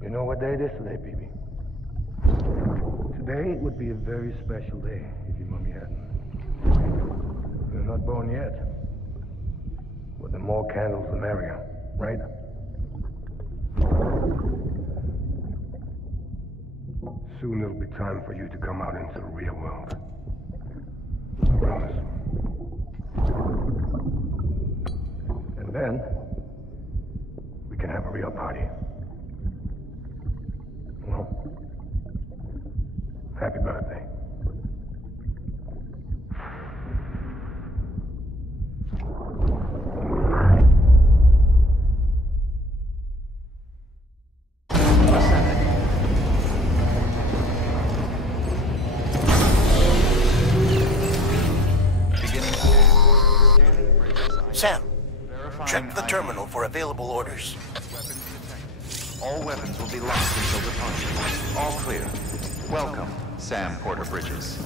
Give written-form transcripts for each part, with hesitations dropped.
You know what day it is today, BB? Today would be a very special day if your mommy hadn't. You're not born yet. But the more candles, the merrier, right? Soon it'll be time for you to come out into the real world. I promise. And then, we can have a real party. Well, happy birthday. Sam, check the terminal for available orders. All weapons will be locked until departure. All clear. Welcome, Sam Porter Bridges.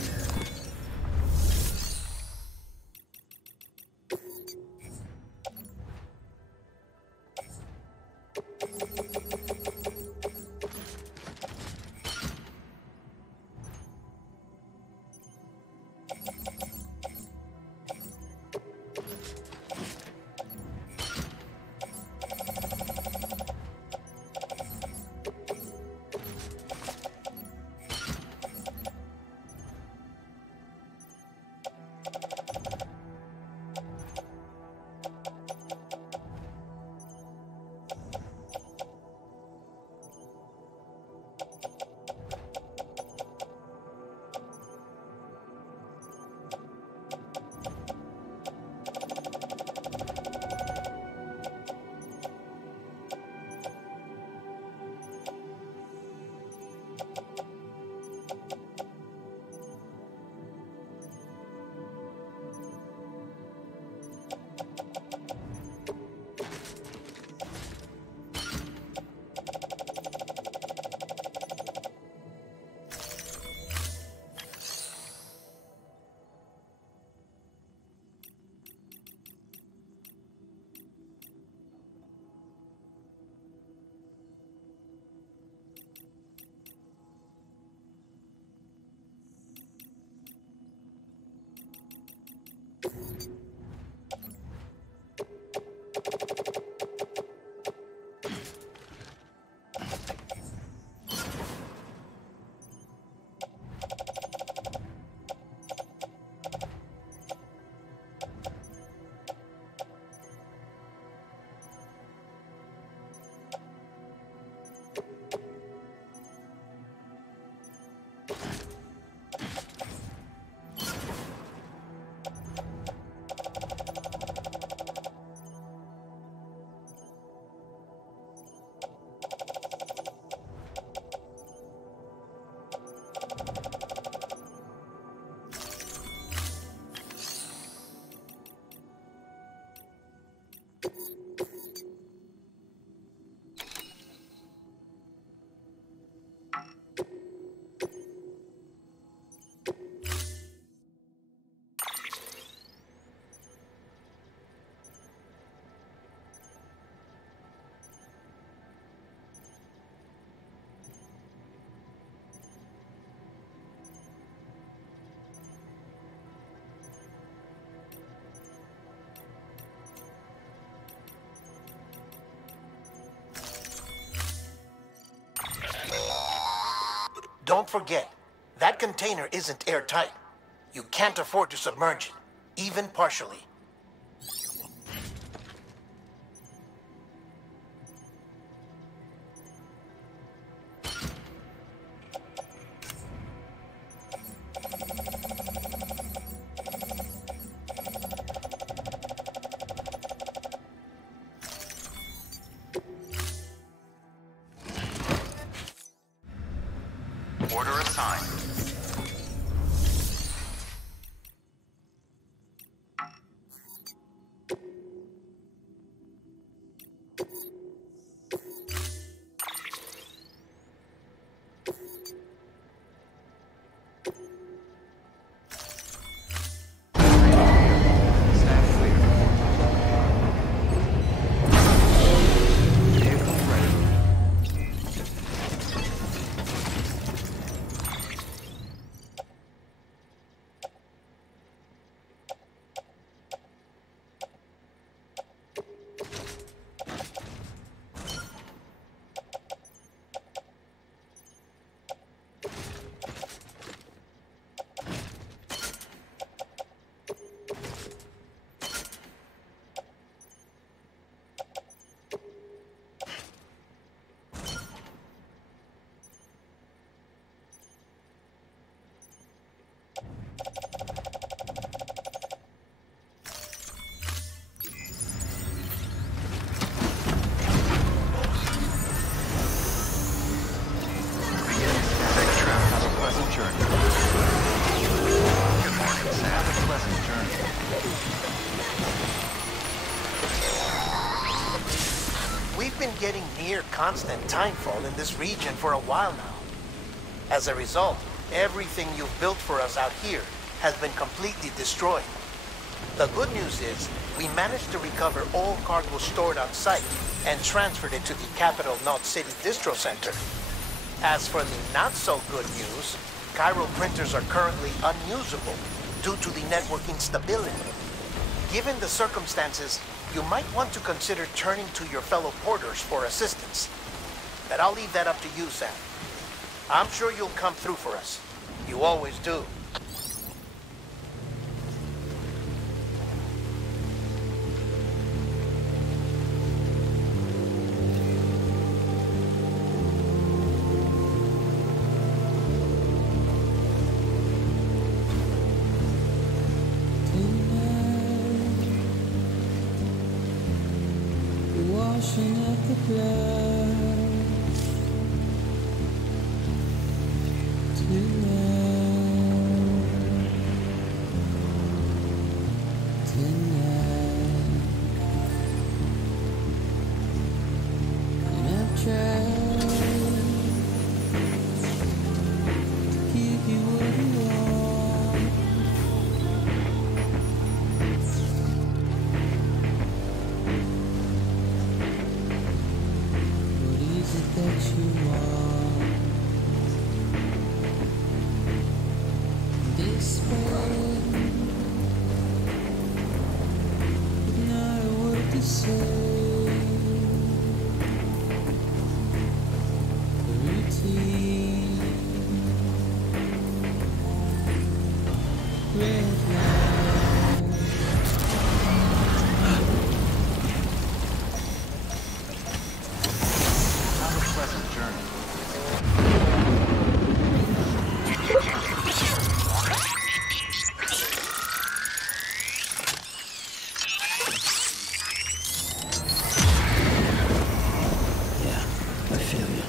Don't forget, that container isn't airtight. You can't afford to submerge it, even partially. Order assigned. near constant timefall in this region for a while now. As a result, everything you've built for us out here has been completely destroyed. The good news is, we managed to recover all cargo stored on site and transferred it to the Capital Knot City Distro Center. As for the not-so-good news, Chiral printers are currently unusable due to the network instability. Given the circumstances, you might want to consider turning to your fellow porters for assistance. But I'll leave that up to you, Sam. I'm sure you'll come through for us. You always do. Washing at the blood tonight, and I've tried to give you what you want. That you want this way, not a word to say. The routine, red light. Have a pleasant journey. Yeah, I feel you.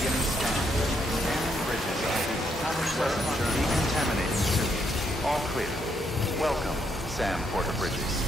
Beginning scan. Scanning bridges ID. Have a pleasant journey. Decontaminating soon. All clear. Welcome, Sam Porter Bridges.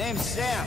Name's Sam.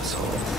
asshole.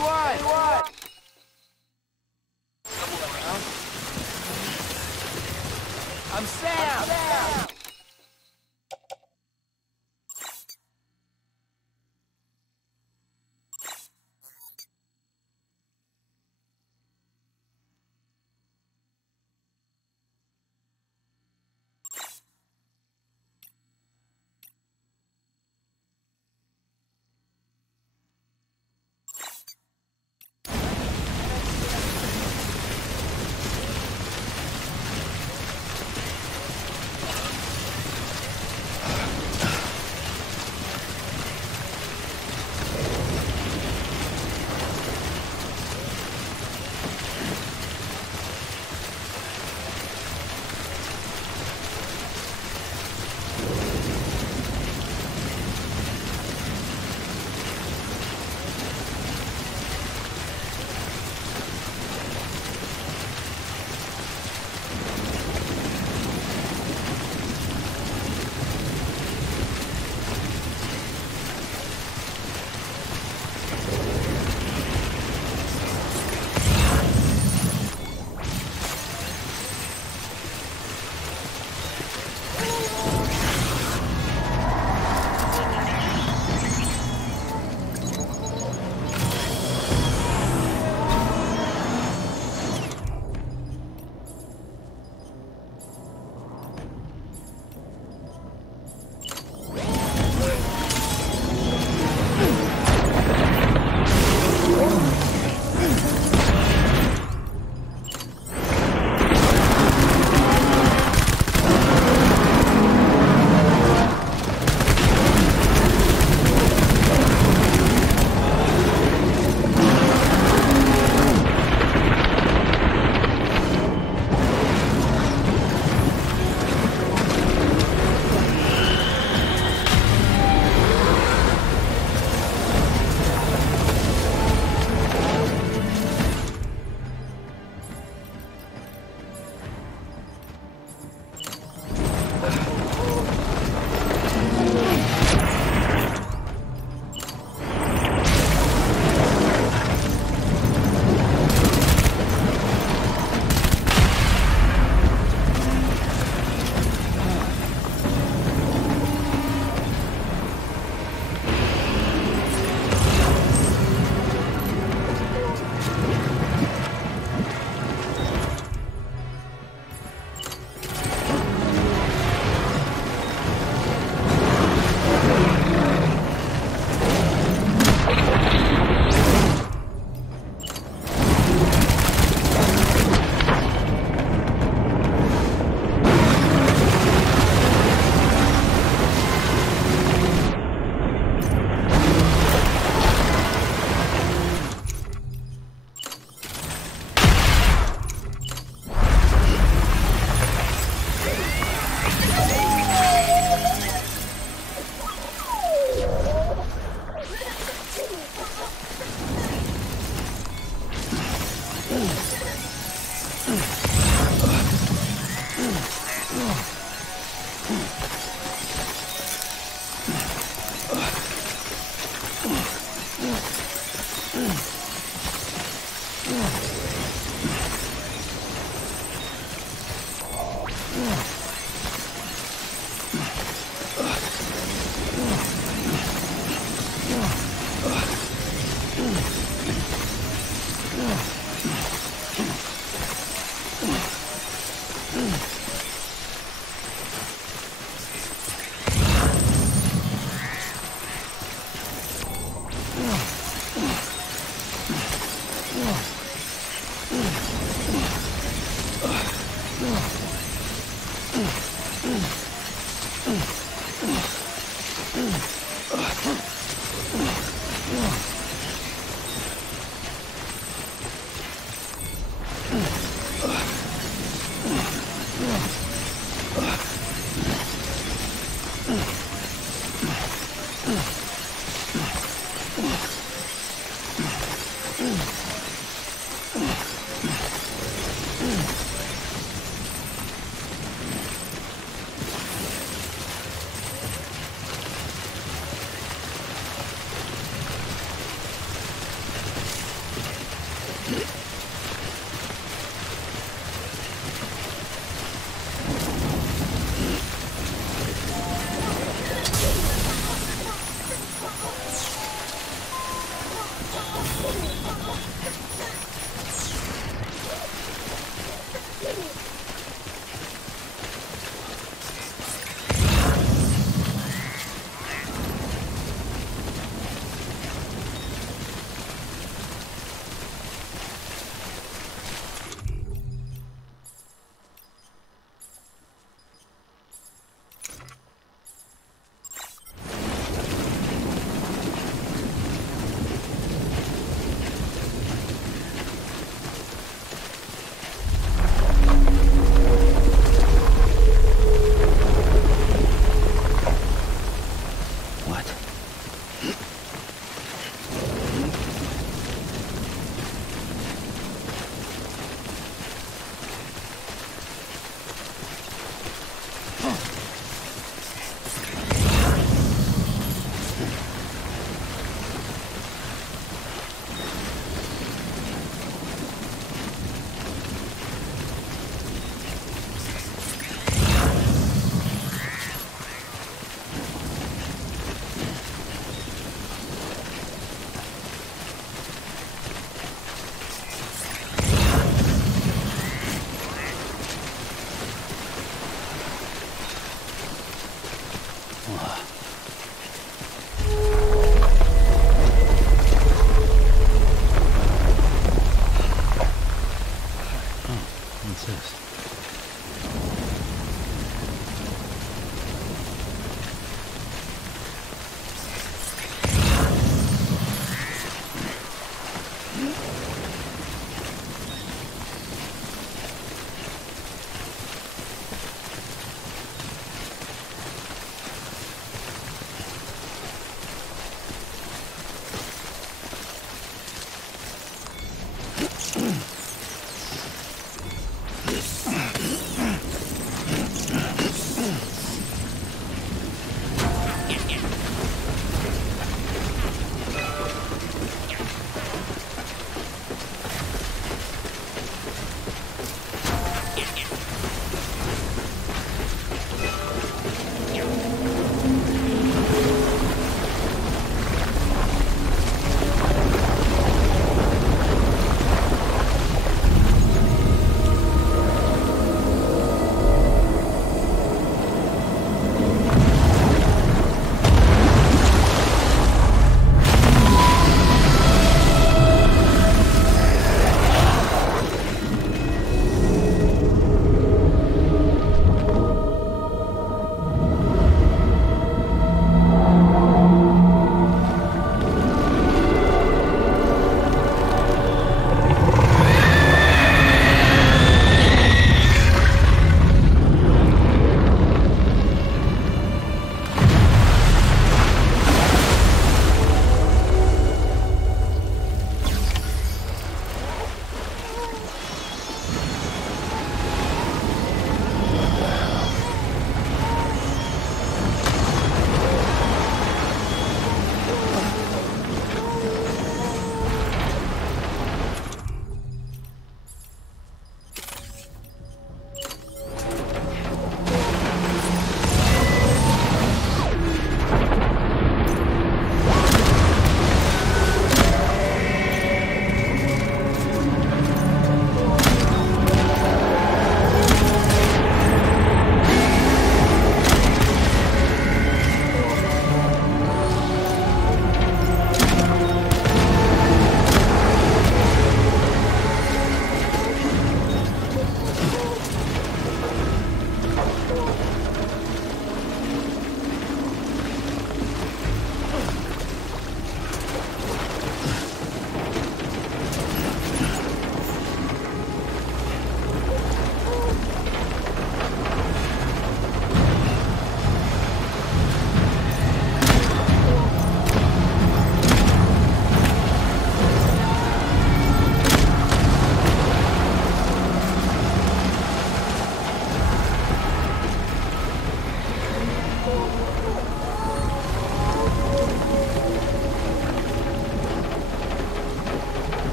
Anyone? I'm Sam!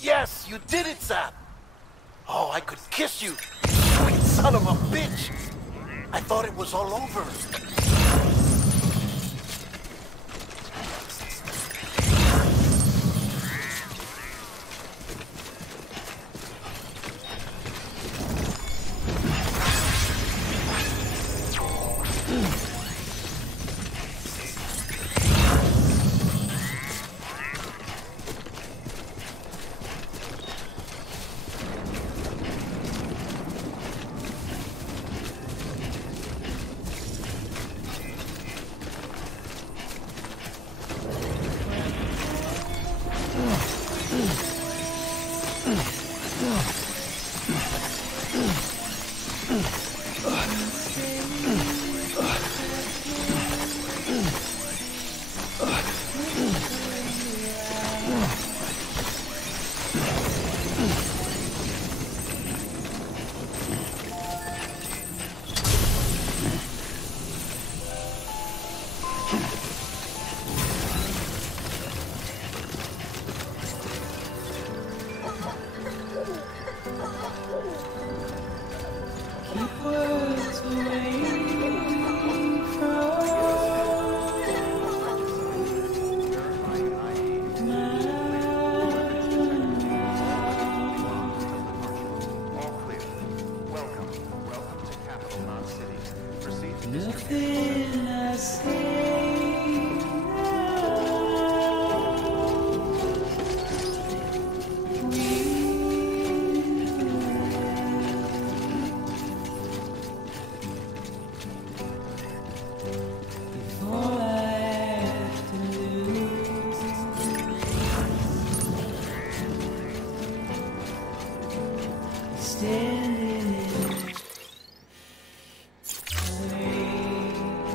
Yes, you did it, Zap! Oh, I could kiss you, sweet son of a bitch! I thought it was all over. Nothing I say. Standing in the rain.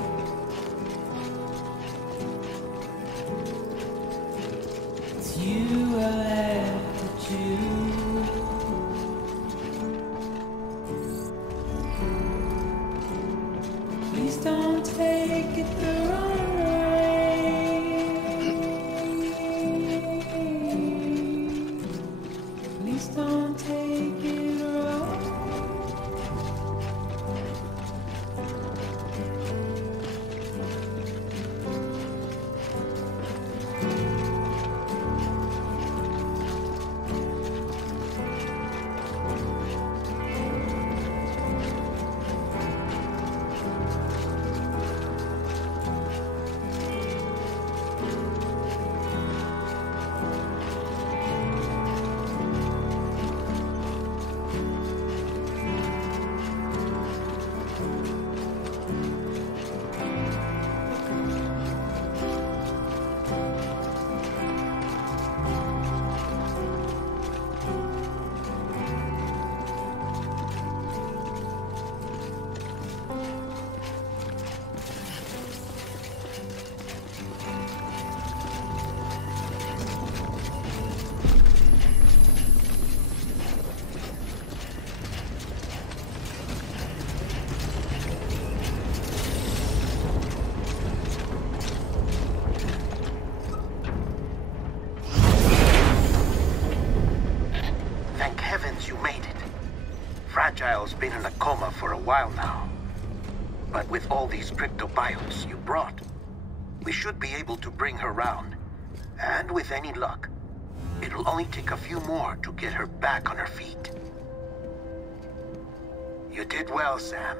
coma for a while now. But with all these cryptobiotes you brought, we should be able to bring her round. And with any luck, it'll only take a few more to get her back on her feet. You did well, Sam.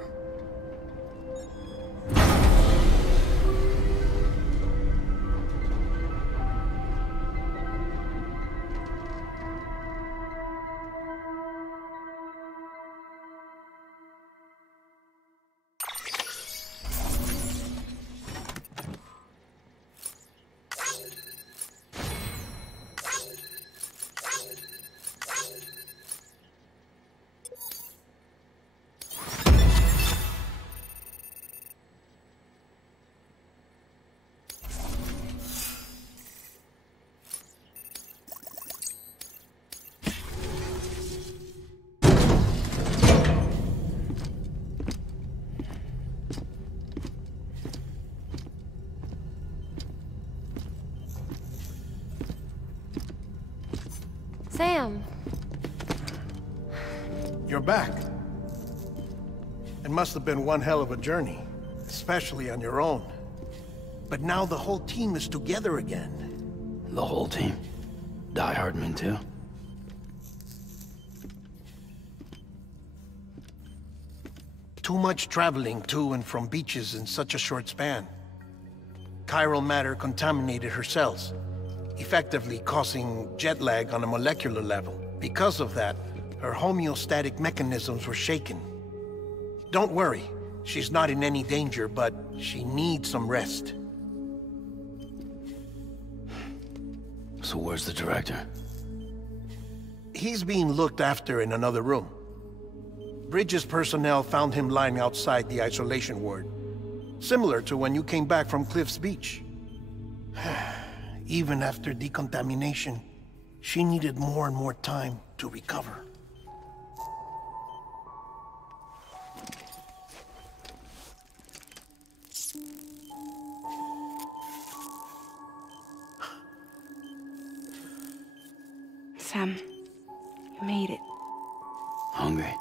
Sam. You're back. It must have been one hell of a journey, especially on your own. But now the whole team is together again. The whole team? Die Hardman too? Too much traveling to and from beaches in such a short span. Chiral matter contaminated her cells, effectively causing jet lag on a molecular level. Because of that, her homeostatic mechanisms were shaken. Don't worry, she's not in any danger, but she needs some rest. So where's the director? He's being looked after in another room. Bridges personnel found him lying outside the isolation ward. Similar to when you came back from Cliff's Beach. Even after decontamination, she needed more and more time to recover. Sam, you made it. Hungry?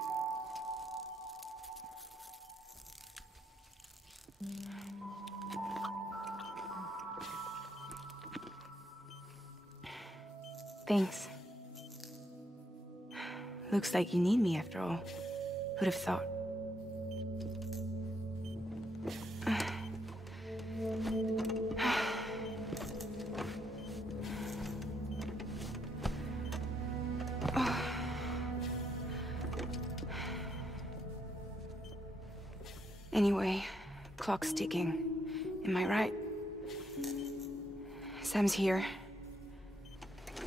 Thanks. Looks like you need me after all. Who'd have thought? Anyway, clock's ticking. Am I right? Sam's here.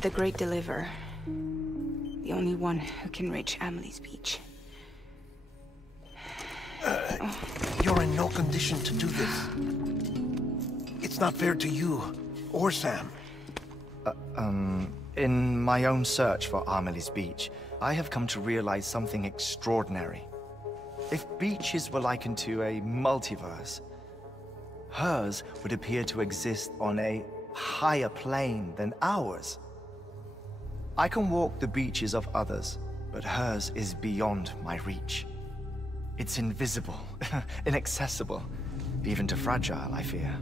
The Great Deliverer. The only one who can reach Amelie's Beach. You're in no condition to do this. It's not fair to you, or Sam. In my own search for Amelie's Beach, I have come to realize something extraordinary. If beaches were likened to a multiverse, hers would appear to exist on a higher plane than ours. I can walk the beaches of others, but hers is beyond my reach. It's invisible, inaccessible, even to fragile, I fear.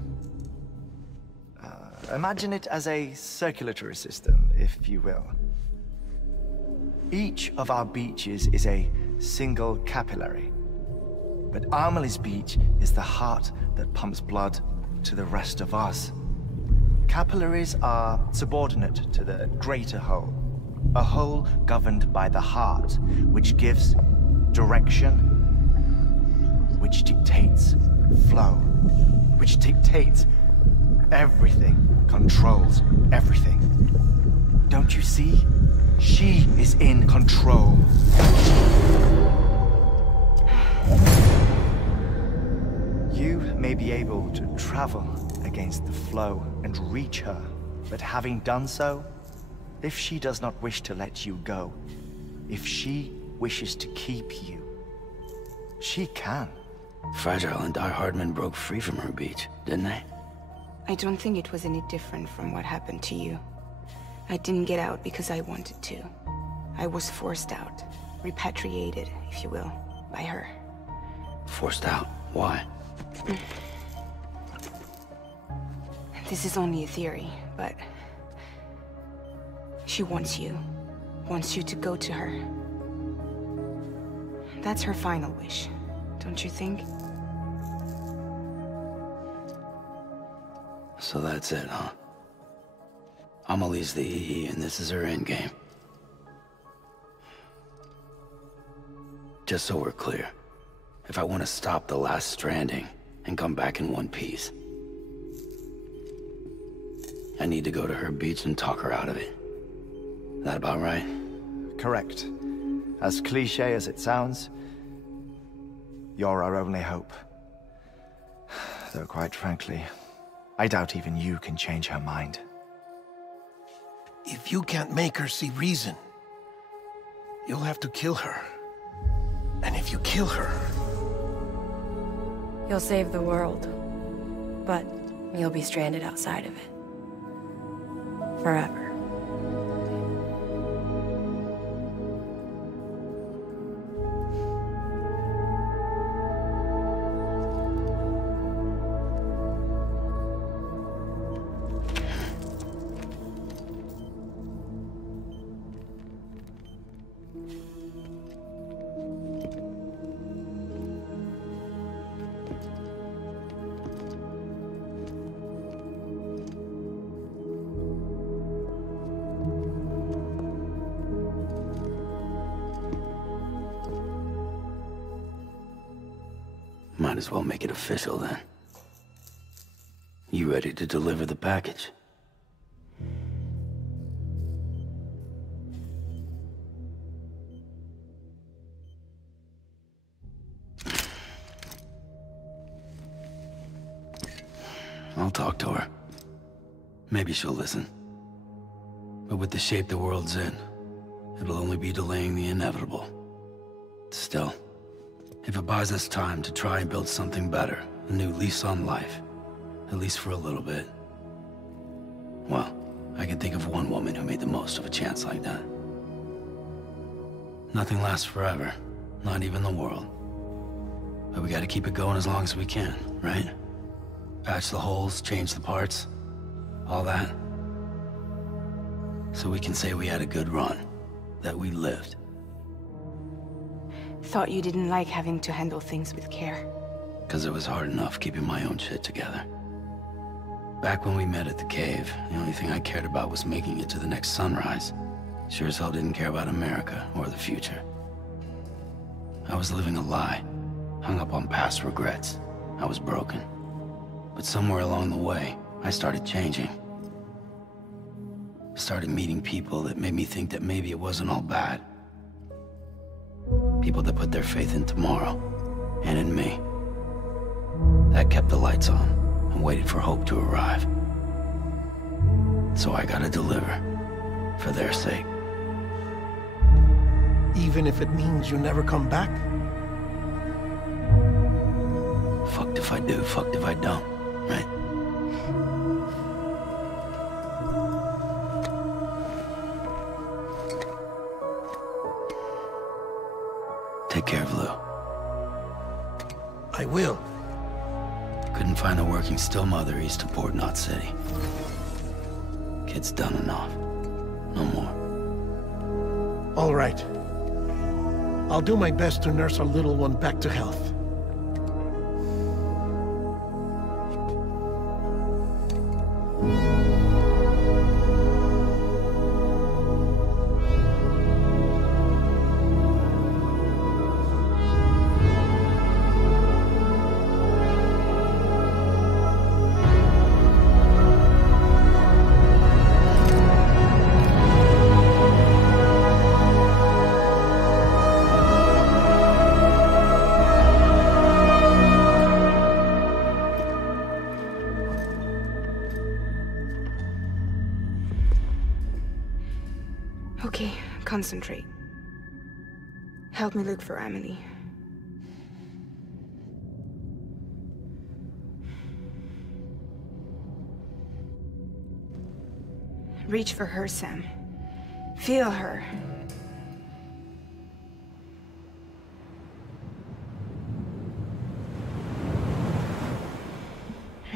Imagine it as a circulatory system, if you will. Each of our beaches is a single capillary. But Amelie's Beach is the heart that pumps blood to the rest of us. Capillaries are subordinate to the greater whole. A whole governed by the heart, which gives direction, which dictates flow, which dictates everything, controls everything. Don't you see? She is in control. You may be able to travel against the flow and reach her, but having done so, if she does not wish to let you go, if she wishes to keep you, she can. Fragile and Die Hardman broke free from her beach, didn't they? I don't think it was any different from what happened to you. I didn't get out because I wanted to. I was forced out, repatriated, if you will, by her. Forced out? Why? This is only a theory, but... she wants you. Wants you to go to her. That's her final wish, don't you think? So that's it, huh? Amelie's the EE, and this is her endgame. Just so we're clear, if I want to stop the last Stranding and come back in one piece, I need to go to her beach and talk her out of it. That about right? Correct. As cliché as it sounds, you're our only hope. Though quite frankly, I doubt even you can change her mind. If you can't make her see reason, you'll have to kill her. And if you kill her... You'll save the world, but you'll be stranded outside of it. Forever. Might as well make it official then. You ready to deliver the package? I'll talk to her. Maybe she'll listen. But with the shape the world's in, it'll only be delaying the inevitable. Still, if it buys us time to try and build something better, a new lease on life, at least for a little bit, well, I can think of one woman who made the most of a chance like that. Nothing lasts forever, not even the world. But we gotta keep it going as long as we can, right? Patch the holes, change the parts, all that. So we can say we had a good run, that we lived. Thought you didn't like having to handle things with care. 'Cause it was hard enough keeping my own shit together. Back when we met at the cave, the only thing I cared about was making it to the next sunrise. Sure as hell didn't care about America or the future. I was living a lie, hung up on past regrets. I was broken. But somewhere along the way, I started changing. Started meeting people that made me think that maybe it wasn't all bad. People that put their faith in tomorrow, and in me. That kept the lights on, and waited for hope to arrive. So I gotta deliver, for their sake. Even if it means you never come back? Fucked if I do, fucked if I don't, right? Take care of Lou. I will. Couldn't find a working still mother east of Port Knot City. Kid's done enough. No more. All right. I'll do my best to nurse our little one back to health. Okay, concentrate. Help me look for Emily. Reach for her, Sam. Feel her.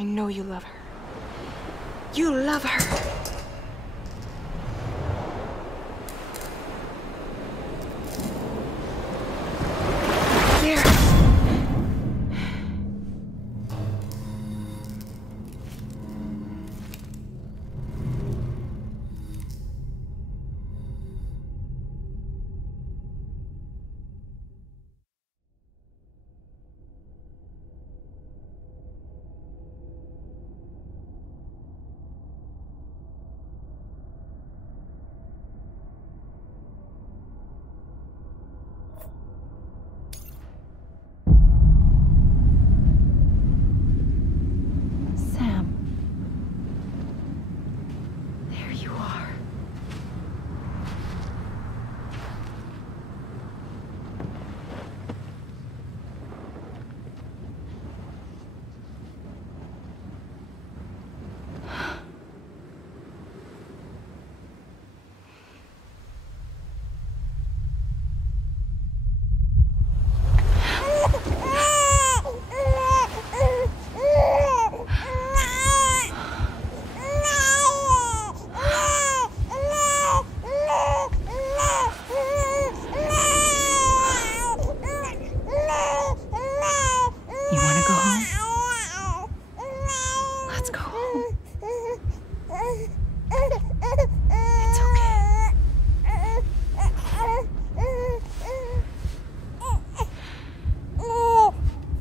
I know you love her. You love her. There.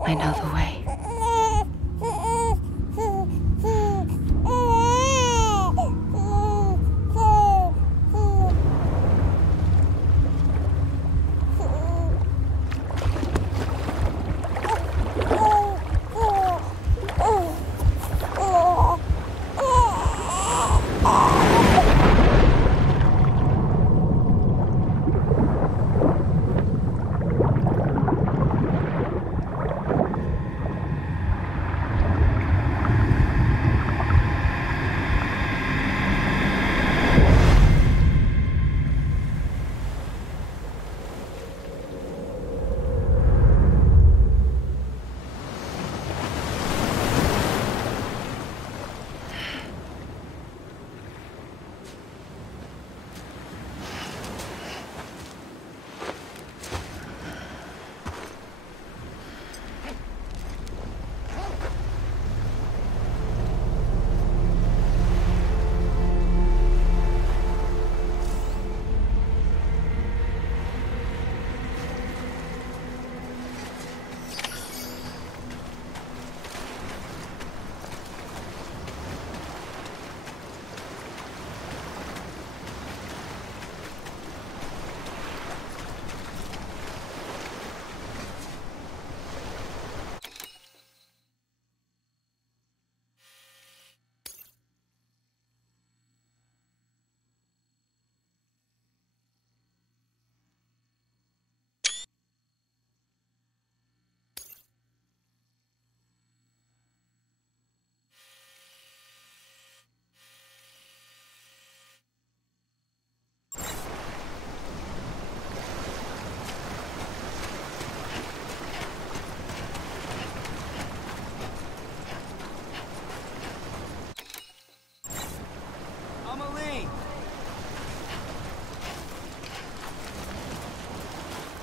I know the way.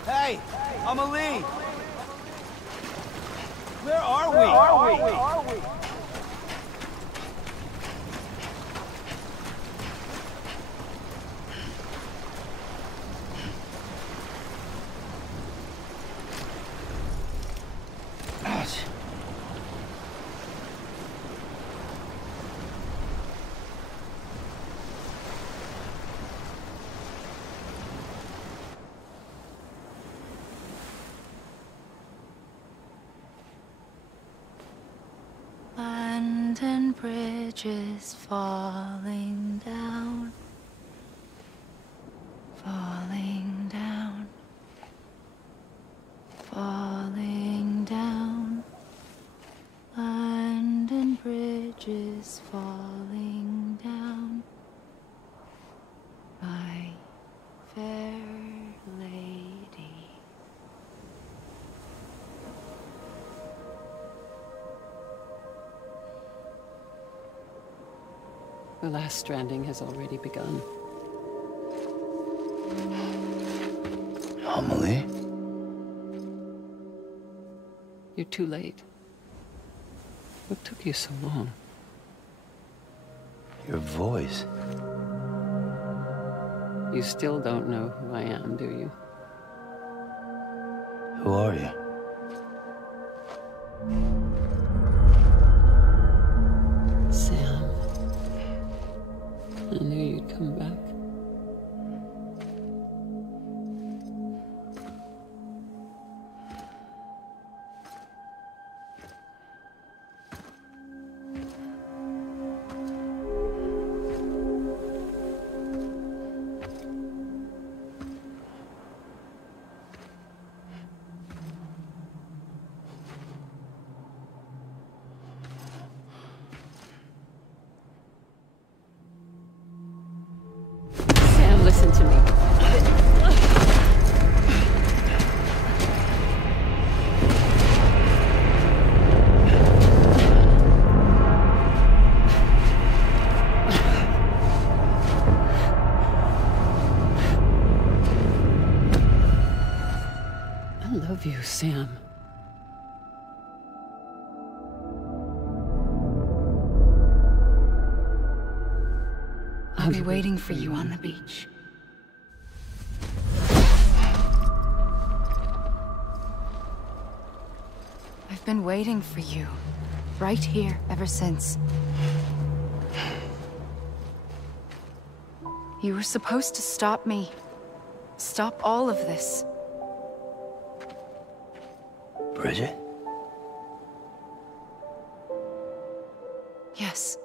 Hey, Amelie! Where are we? London Bridge is falling down, falling down, falling down. London Bridge is falling down, my fair lady. The last stranding has already begun. Amelie? You're too late. What took you so long? Your voice. You still don't know who I am, do you? Who are you? Sam. I knew you'd come back. Listen to me. I love you, Sam. I'll be waiting for you on the beach. I've been waiting for you, right here, ever since. You were supposed to stop me. Stop all of this. Bridget? Yes.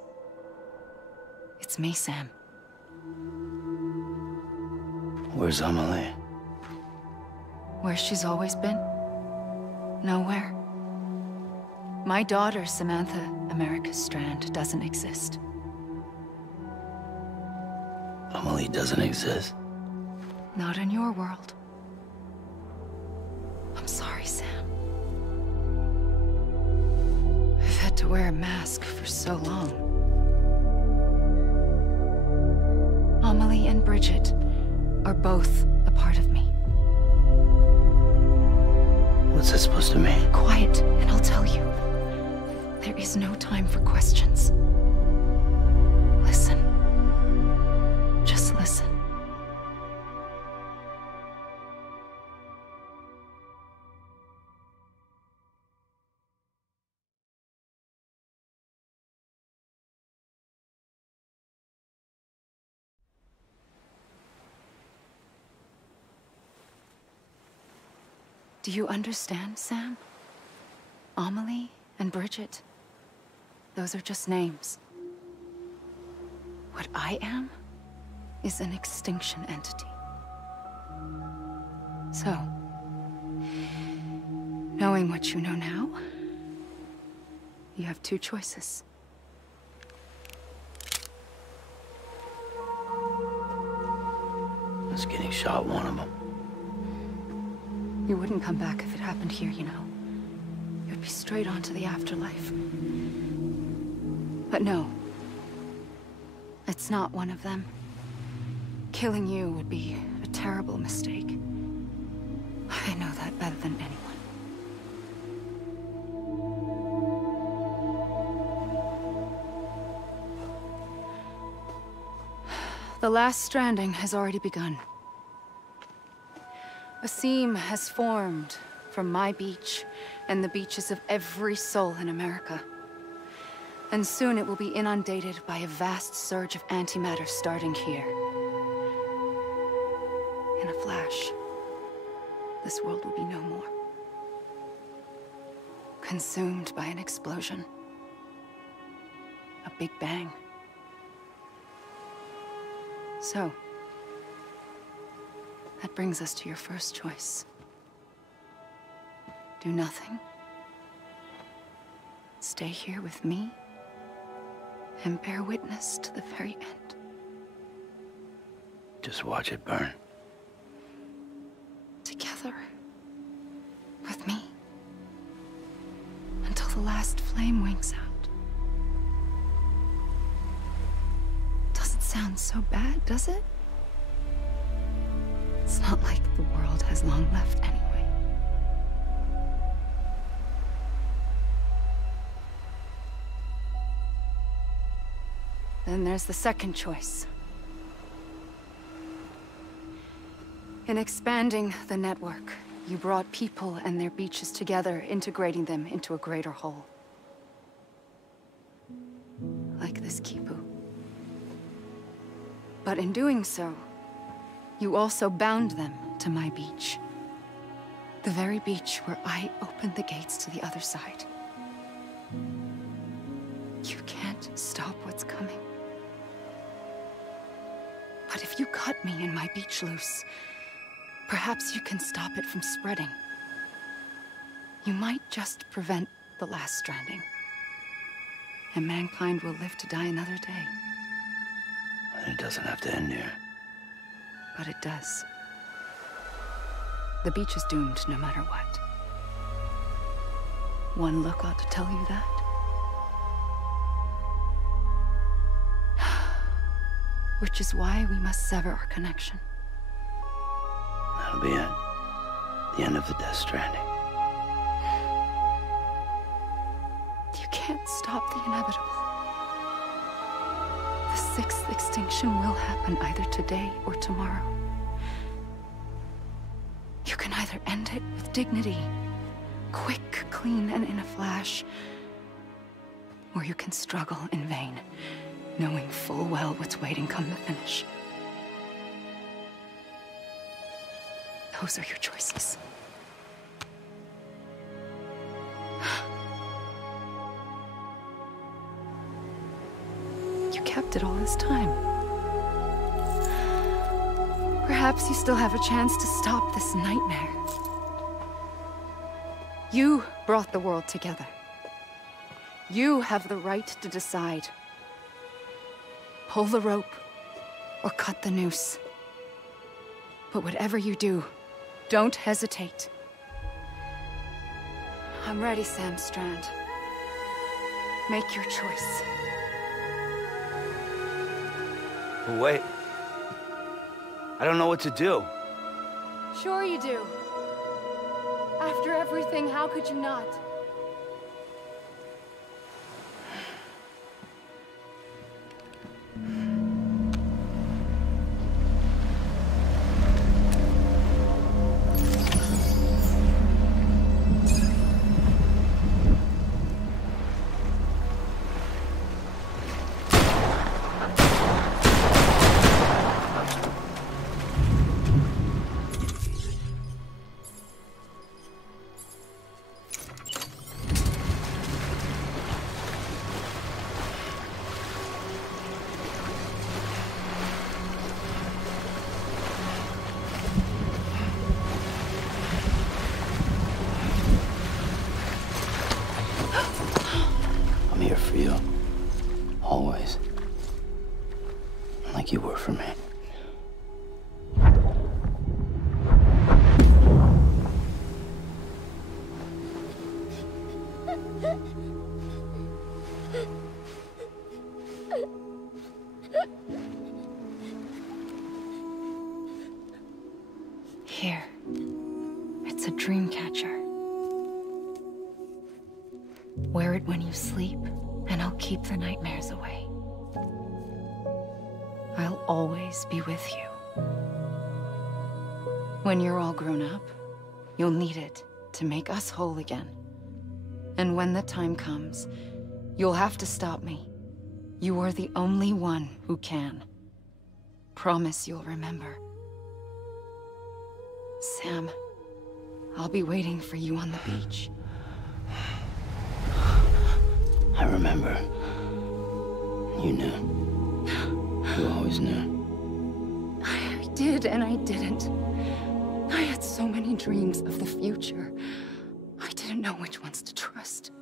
It's me, Sam. Where's Amelie? Where she's always been. Nowhere. My daughter, Samantha America Strand, doesn't exist. Amelie doesn't exist? Not in your world. I'm sorry, Sam. I've had to wear a mask for so long. Amelie and Bridget are both a part of me. What's that supposed to mean? Quiet, and I'll tell you. There is no time for questions. Listen. Just listen. Do you understand, Sam? Amelie and Bridget, those are just names. What I am is an extinction entity. So, knowing what you know now, you have two choices. Is getting shot one of them? You wouldn't come back if it happened here, you know. You'd be straight on to the afterlife. But no. It's not one of them. Killing you would be a terrible mistake. I know that better than anyone. The last stranding has already begun. A seam has formed from my beach and the beaches of every soul in America. And soon it will be inundated by a vast surge of antimatter starting here. In a flash, this world will be no more. Consumed by an explosion. A big bang. So, that brings us to your first choice. Do nothing. Stay here with me and bear witness to the very end. Just watch it burn. Together. With me. Until the last flame winks out. sound so bad, does it? It's not like the world has long left anyway. Then there's the second choice. In expanding the network, you brought people and their beaches together, integrating them into a greater whole. Like this Kipu. But in doing so, you also bound them to my beach. The very beach where I opened the gates to the other side. You can't stop what's coming. But if you cut me and my beach loose, perhaps you can stop it from spreading. You might just prevent the last stranding. And mankind will live to die another day. And it doesn't have to end here. But it does. The beach is doomed no matter what. One look ought to tell you that. Which is why we must sever our connection. That'll be it. The end of the Death Stranding. You can't stop the inevitable. The sixth extinction will happen either today or tomorrow. You can either end it with dignity, quick, clean, and in a flash, or you can struggle in vain, knowing full well what's waiting come the finish. Those are your choices. You kept it all this time. Perhaps you still have a chance to stop this nightmare. You brought the world together. You have the right to decide. Pull the rope, or cut the noose. But whatever you do, don't hesitate. I'm ready, Sam Strand. Make your choice. But wait. I don't know what to do. Sure you do. After everything, how could you not? Here for you. Always. Like you were for me. Here. It's a dream catcher. Wear it when you sleep, and I'll keep the nightmares away. I'll always be with you. When you're all grown up, you'll need it to make us whole again. And when the time comes, you'll have to stop me. You are the only one who can. Promise you'll remember. Sam, I'll be waiting for you on the beach. I remember. You knew. You always knew. I did and I didn't. I had so many dreams of the future. I didn't know which ones to trust.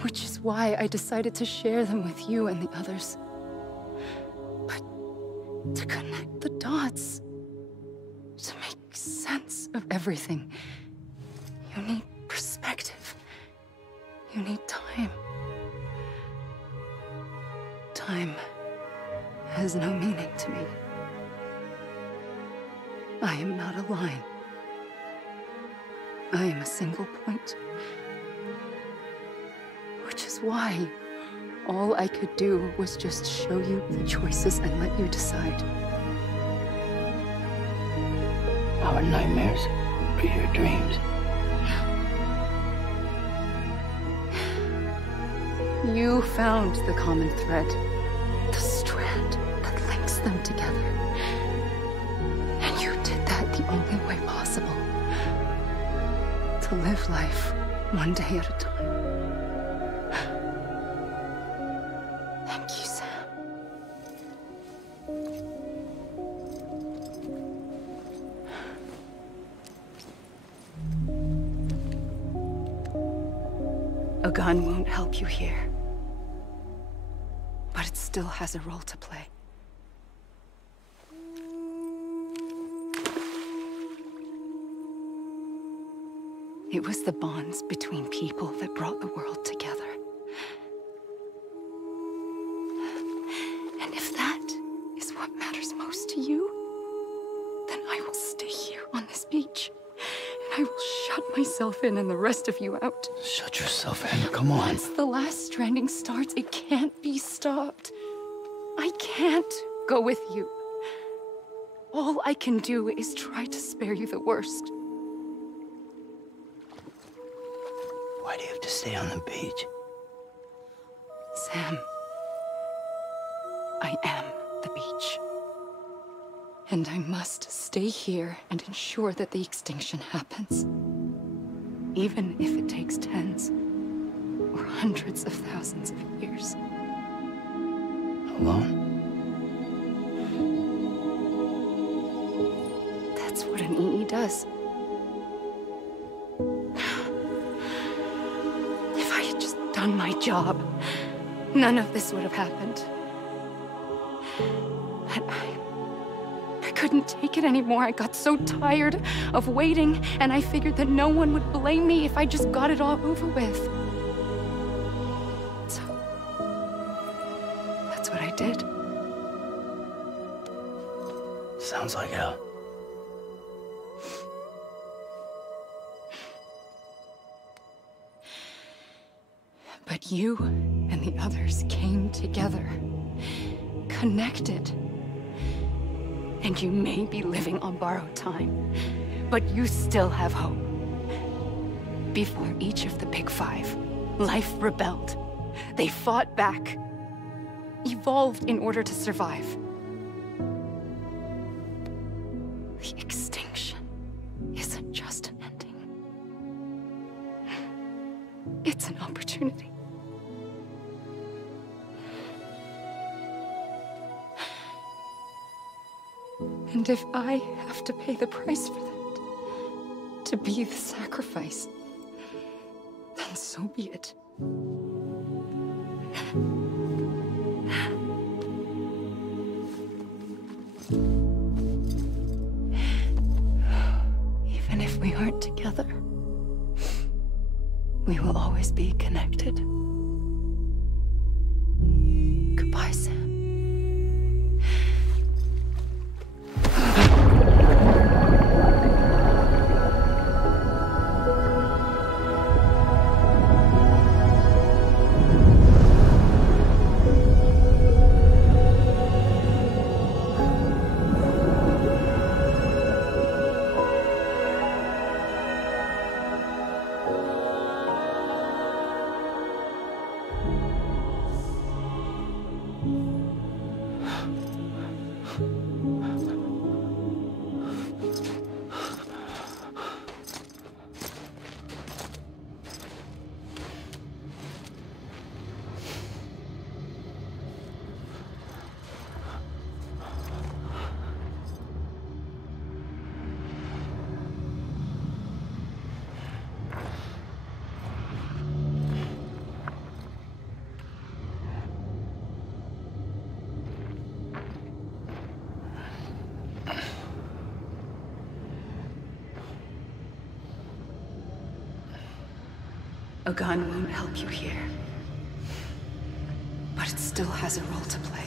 Which is why I decided to share them with you and the others. But to connect the dots, to make sense of everything, you need perspective. You need time. Time has has no meaning to me. I am not a line. I am a single point. Which is why all I could do was just show you the choices and let you decide. Our nightmares are your dreams. You found the common thread, the strand that links them together. And you did that the only way possible. To live life one day at a time. Thank you, Sam. A gun won't help you here. But it still has a role to play. It was the bonds between people that brought the world together. And if that is what matters most to you, then I will stay here on this beach. And I will shut myself in and the rest of you out. Shut yourself in, come on. Once the last stranding starts, it can't be stopped. I can't go with you. All I can do is try to spare you the worst. Why do you have to stay on the beach? Sam, I am the beach. And I must stay here and ensure that the extinction happens. Even if it takes tens or hundreds of thousands of years. Alone? That's what an EE does. If I had just done my job, none of this would have happened. But I couldn't take it anymore. I got so tired of waiting, and I figured that no one would blame me if I just got it all over with. So, that's what I did. Sounds like hell. But you and the others came together, connected. And you may be living on borrowed time, but you still have hope. Before each of the Big Five, life rebelled. They fought back, evolved in order to survive. The extinction isn't just an ending. It's an opportunity. And if I have to pay the price for that, to be the sacrifice, then so be it. Even if we aren't together, we will always be connected. Goodbye, Sam. A gun won't help you here, but it still has a role to play.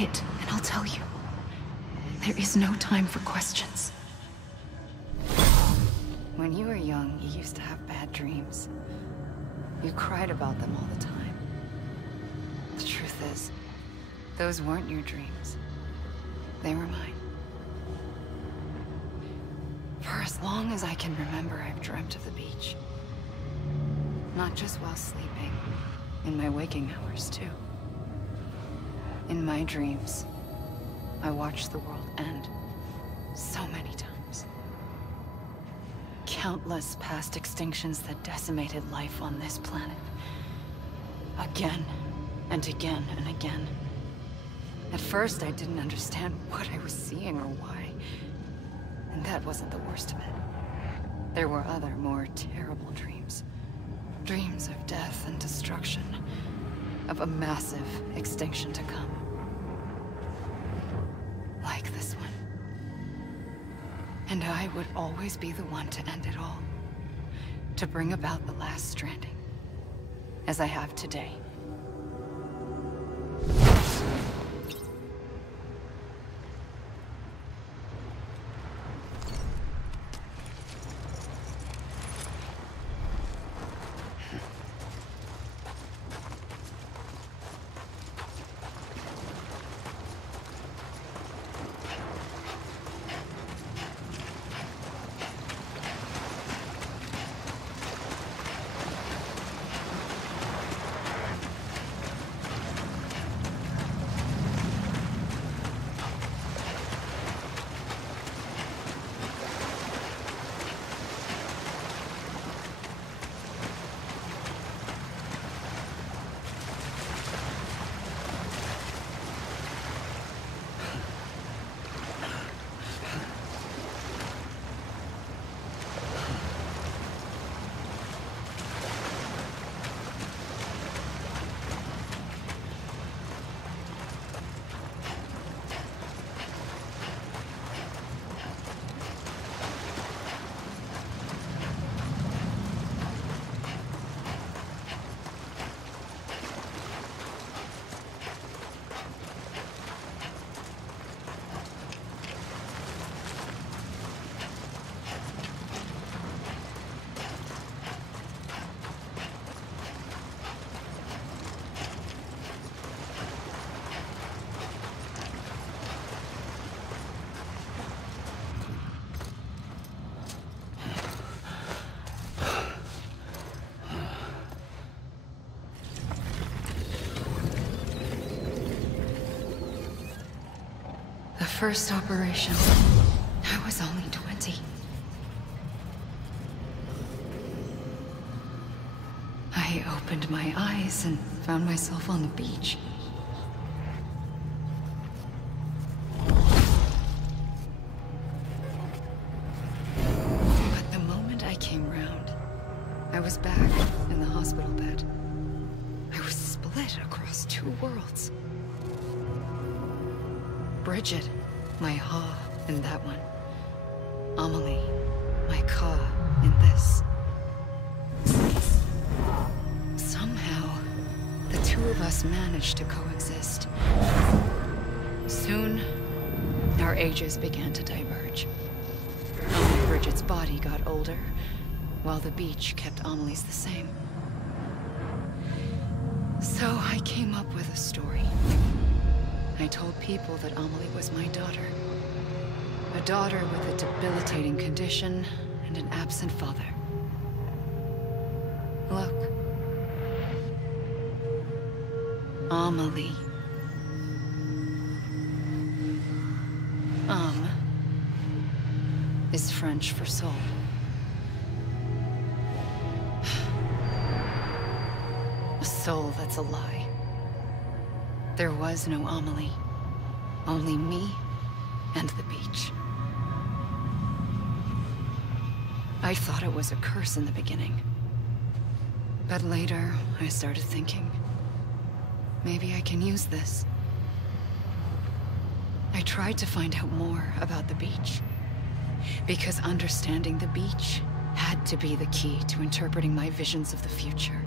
quiet, and I'll tell you. There is no time for questions. When you were young, you used to have bad dreams. You cried about them all the time. The truth is, those weren't your dreams. They were mine. For as long as I can remember, I've dreamt of the beach. Not just while sleeping, in my waking hours too. In my dreams, I watched the world end so many times. Countless past extinctions that decimated life on this planet. Again, and again, and again. At first, I didn't understand what I was seeing or why. And that wasn't the worst of it. There were other, more terrible dreams. Dreams of death and destruction. Of a massive extinction to come. Like this one. And I would always be the one to end it all. To bring about the last stranding. As I have today. First operation, I was only 20. I opened my eyes and found myself on the beach. But the moment I came round, I was back in the hospital bed. I was split across two worlds. Bridget. My Ha in that one. Amelie, my Ka in this. Somehow, the two of us managed to coexist. Soon, our ages began to diverge. Only Bridget's body got older, while the beach kept Amelie's the same. So I came up with a story. I told people that Amelie was my daughter. A daughter with a debilitating condition and an absent father. Look. Amelie. Is French for soul. A soul that's a lie. There was no Amelie. Only me and the beach. I thought it was a curse in the beginning. But later, I started thinking, maybe I can use this. I tried to find out more about the beach. Because understanding the beach had to be the key to interpreting my visions of the future.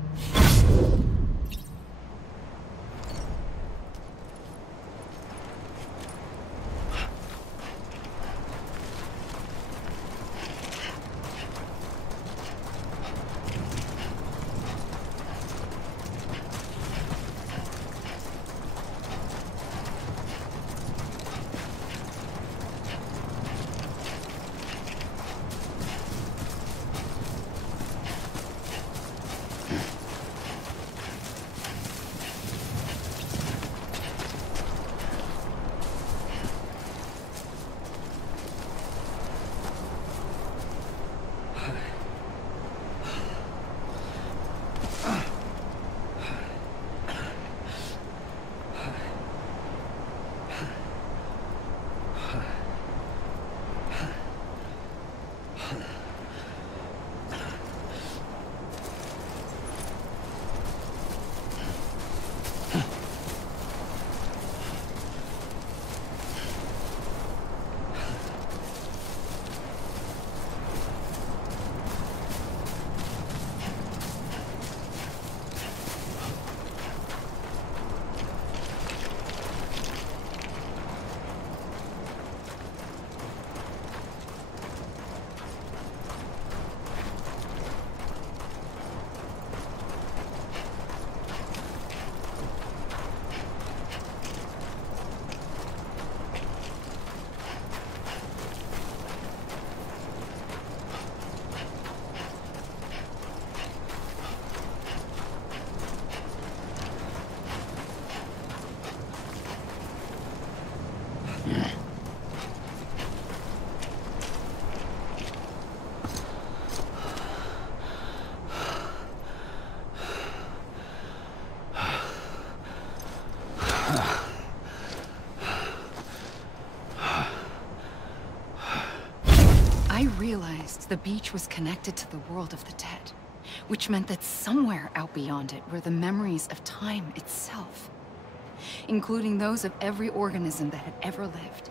realized the beach was connected to the world of the dead, which meant that somewhere out beyond it were the memories of time itself, including those of every organism that had ever lived.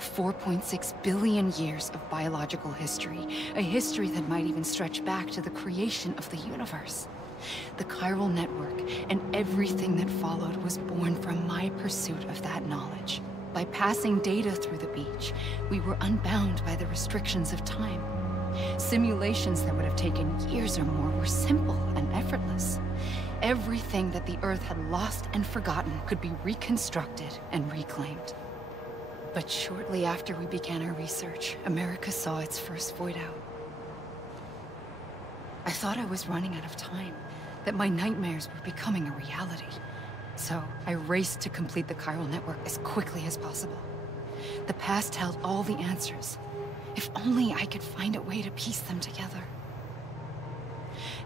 4.6 billion years of biological history, a history that might even stretch back to the creation of the universe. The chiral network and everything that followed was born from my pursuit of that knowledge. By passing data through the beach, we were unbound by the restrictions of time. Simulations that would have taken years or more were simple and effortless. Everything that the Earth had lost and forgotten could be reconstructed and reclaimed. But shortly after we began our research, America saw its first void out. I thought I was running out of time, that my nightmares were becoming a reality. So I raced to complete the chiral network as quickly as possible. The past held all the answers. If only I could find a way to piece them together.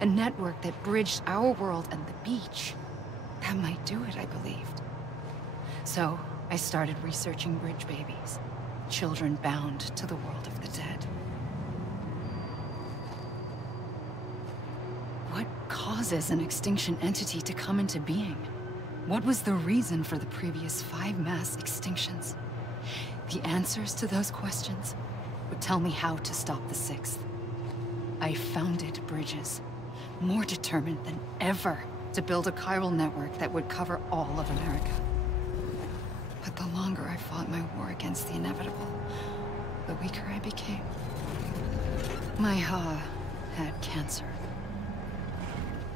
A network that bridged our world and the beach. That might do it, I believed. So I started researching bridge babies, children bound to the world of the dead. What causes an extinction entity to come into being? What was the reason for the previous 5 mass extinctions? The answers to those questions would tell me how to stop the 6th. I founded bridges, more determined than ever to build a chiral network that would cover all of America. But the longer I fought my war against the inevitable, the weaker I became. My Ha had cancer.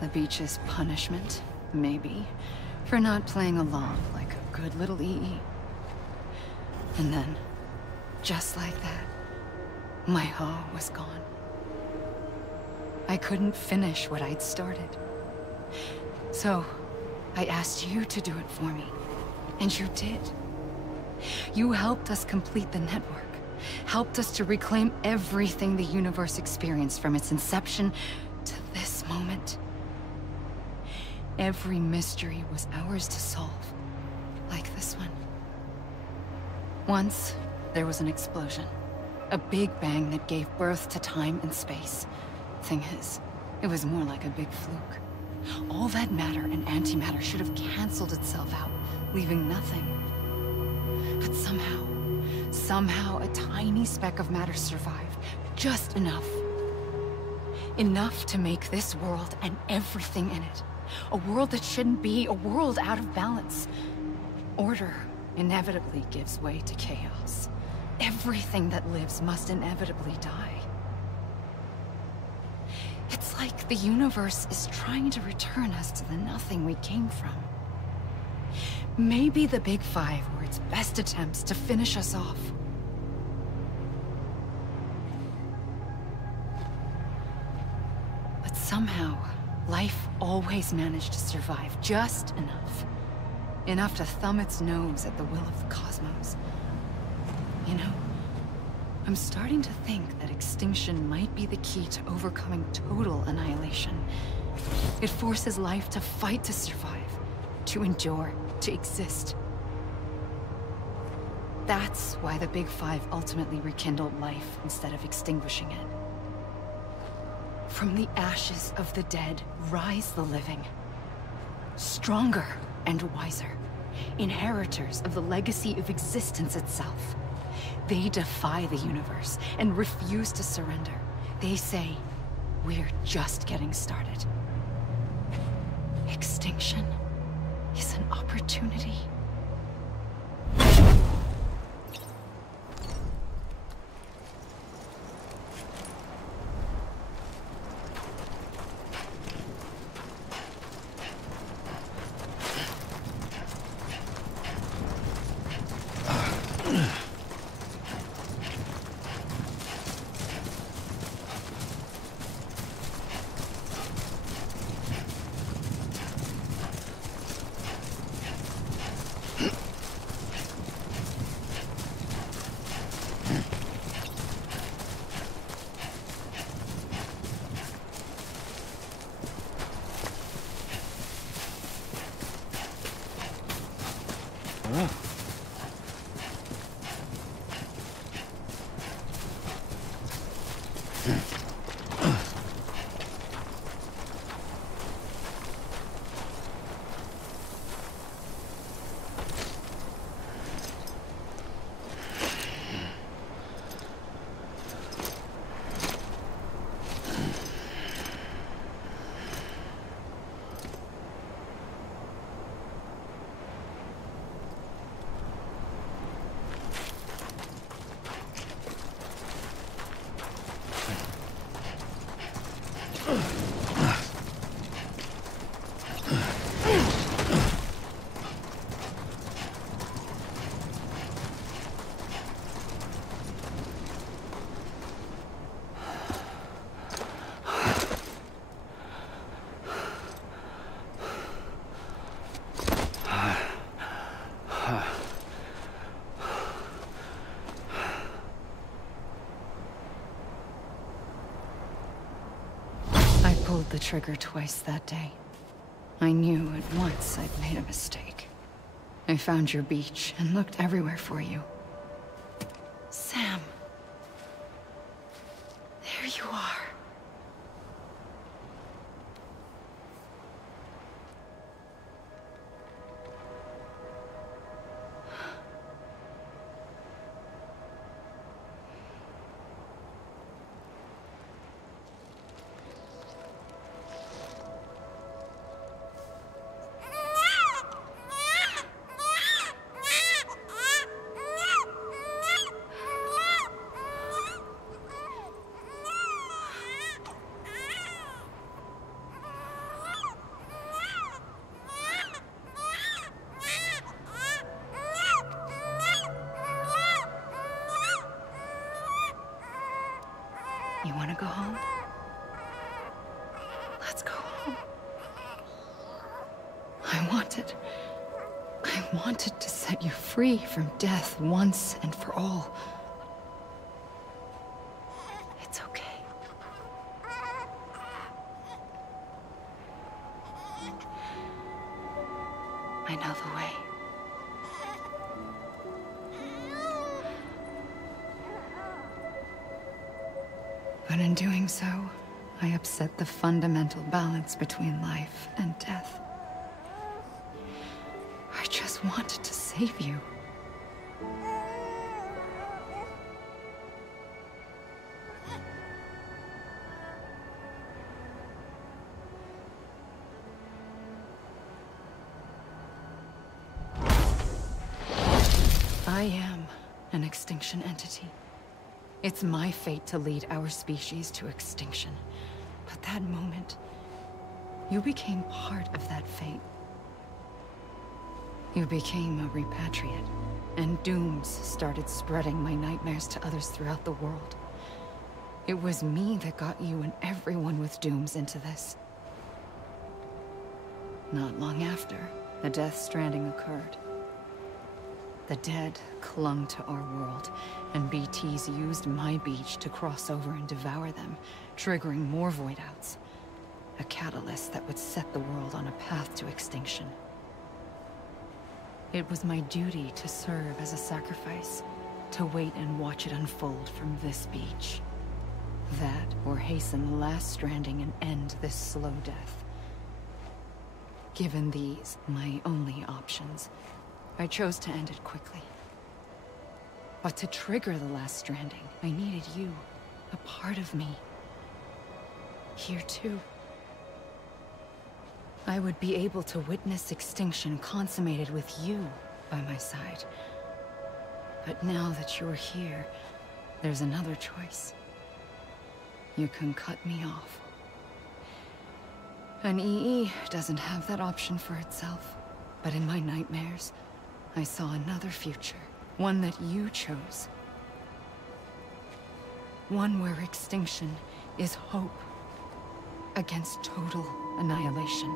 The beach's punishment, maybe, for not playing along like a good little EE. And then, just like that, my Ha was gone. I couldn't finish what I'd started. So, I asked you to do it for me, and you did. You helped us complete the network, helped us to reclaim everything the universe experienced from its inception to this moment. Every mystery was ours to solve, like this one. Once, there was an explosion. A big bang that gave birth to time and space. Thing is, it was more like a big fluke. All that matter and antimatter should have canceled itself out, leaving nothing. But somehow a tiny speck of matter survived. Just enough. Enough to make this world and everything in it. A world that shouldn't be, a world out of balance. Order inevitably gives way to chaos. Everything that lives must inevitably die. It's like the universe is trying to return us to the nothing we came from. Maybe the Big Five were its best attempts to finish us off. But somehow, life always managed to survive just enough. Enough to thumb its nose at the will of the cosmos. You know, I'm starting to think that extinction might be the key to overcoming total annihilation. It forces life to fight to survive, to endure, to exist. That's why the Big Five ultimately rekindled life instead of extinguishing it. From the ashes of the dead rise the living. Stronger and wiser. Inheritors of the legacy of existence itself. They defy the universe and refuse to surrender. They say, we're just getting started. Extinction is an opportunity. the trigger twice that day. I knew at once I'd made a mistake. I found your beach and looked everywhere for you. Sam. There you are. You want to go home? Let's go home. I wanted to set you free from death once and for all. It's okay. I know the way. But in doing so, I upset the fundamental balance between life and death. I just wanted to save you. I am an extinction entity. It's my fate to lead our species to extinction. But that moment, you became part of that fate. You became a repatriate, and dooms started spreading my nightmares to others throughout the world. It was me that got you and everyone with dooms into this. Not long after, the Death Stranding occurred. The dead clung to our world, and BTs used my beach to cross over and devour them, triggering more void outs. A catalyst that would set the world on a path to extinction. It was my duty to serve as a sacrifice, to wait and watch it unfold from this beach. That, or hasten the last stranding and end this slow death. Given these, my only options, I chose to end it quickly. But to trigger the last stranding, I needed you, a part of me. Here too. I would be able to witness extinction consummated with you by my side. But now that you're here, there's another choice. You can cut me off. An EE doesn't have that option for itself. But in my nightmares, I saw another future. One that you chose. One where extinction is hope against total annihilation.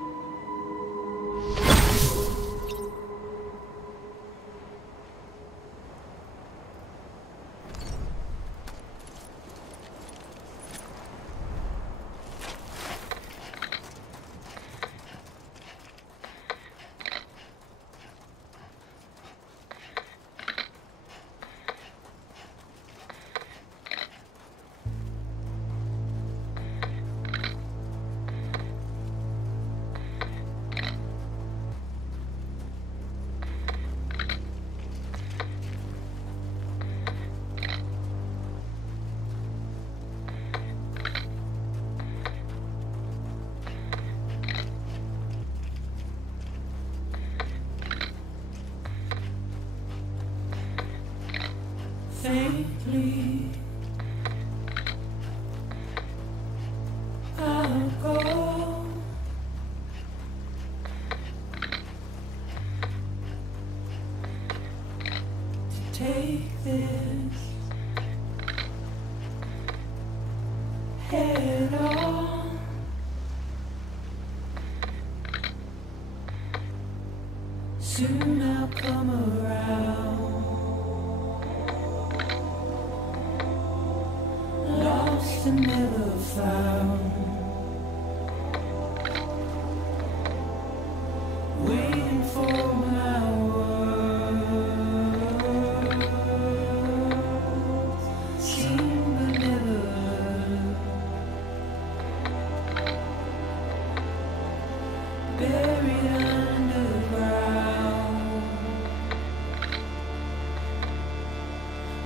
Faintly, I'll go. To take this head on. Soon I'll come around. Lost and never found.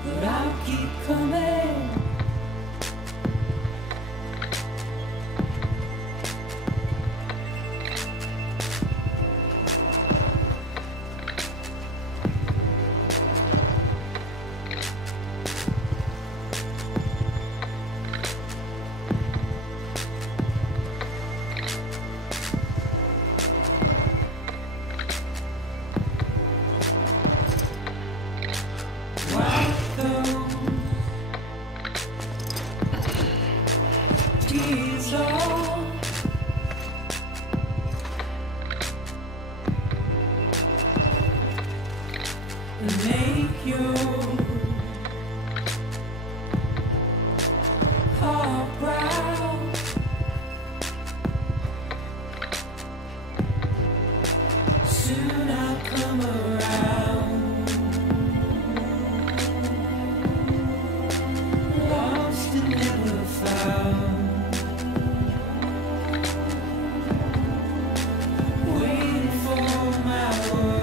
but I'll keep coming. Make your heart proud. Soon I'll come around. Lost and never found. Waiting for my word.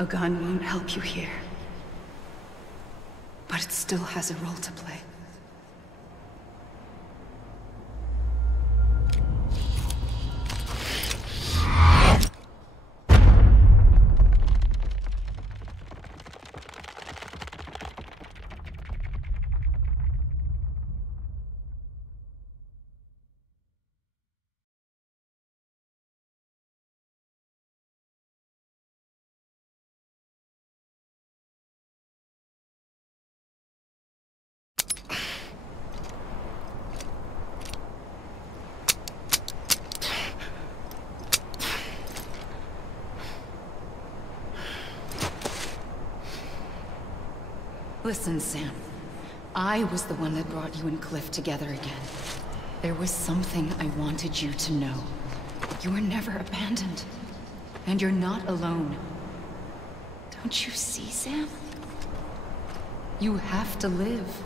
A gun won't help you here, but it still has a role to play. Listen, Sam. I was the one that brought you and Cliff together again. There was something I wanted you to know. You were never abandoned. And you're not alone. Don't you see, Sam? You have to live.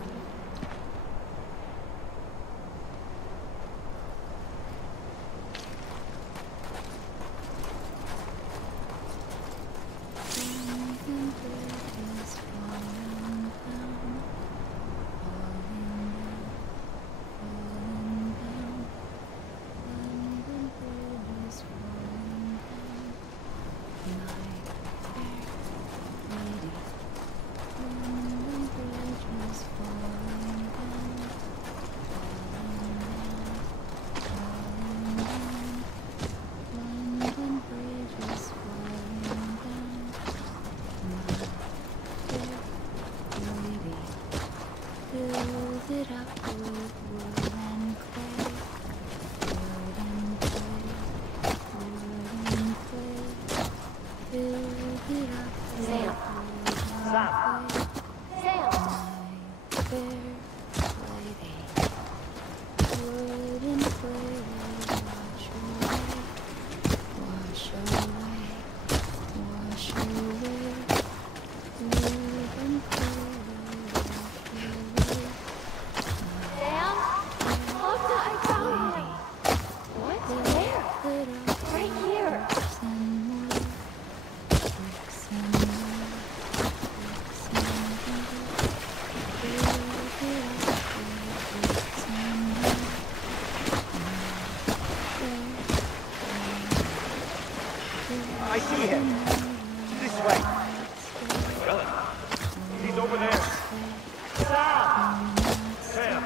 I see him. This way. Really? He's over there. Sam! Sam!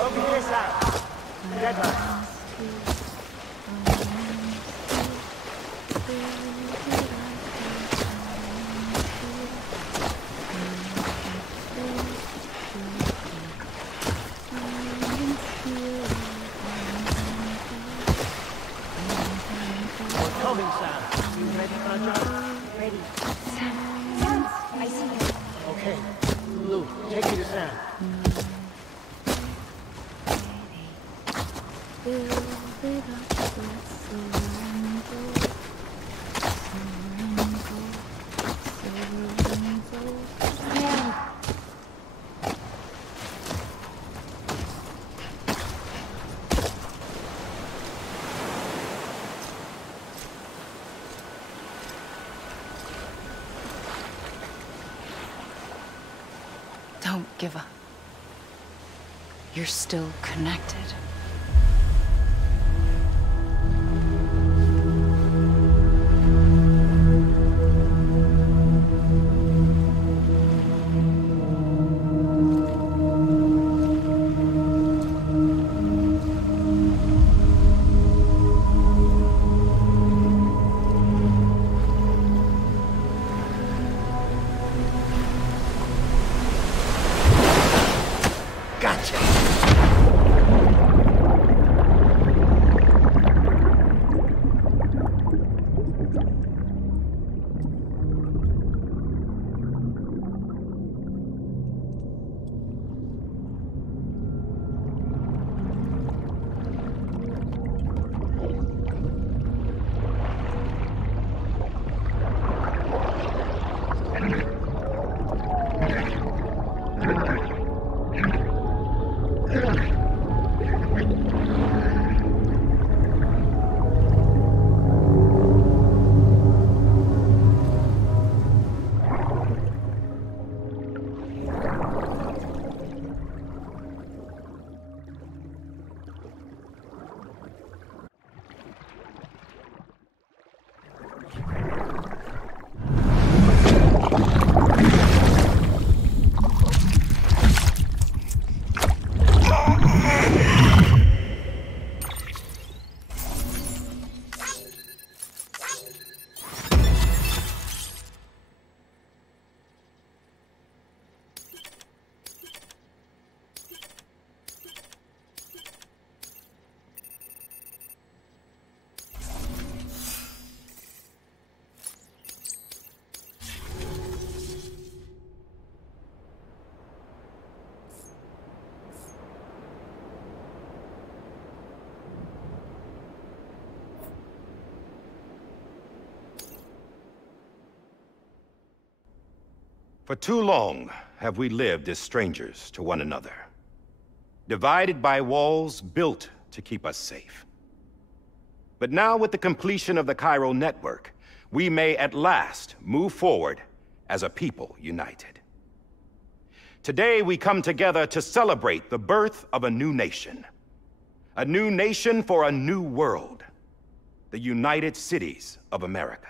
Over here, Sam. Together. Don't give up. You're still connected. Gotcha! For too long have we lived as strangers to one another, divided by walls built to keep us safe. But now, with the completion of the Chiral network, we may at last move forward as a people united. Today, we come together to celebrate the birth of a new nation. A new nation for a new world. The United Cities of America.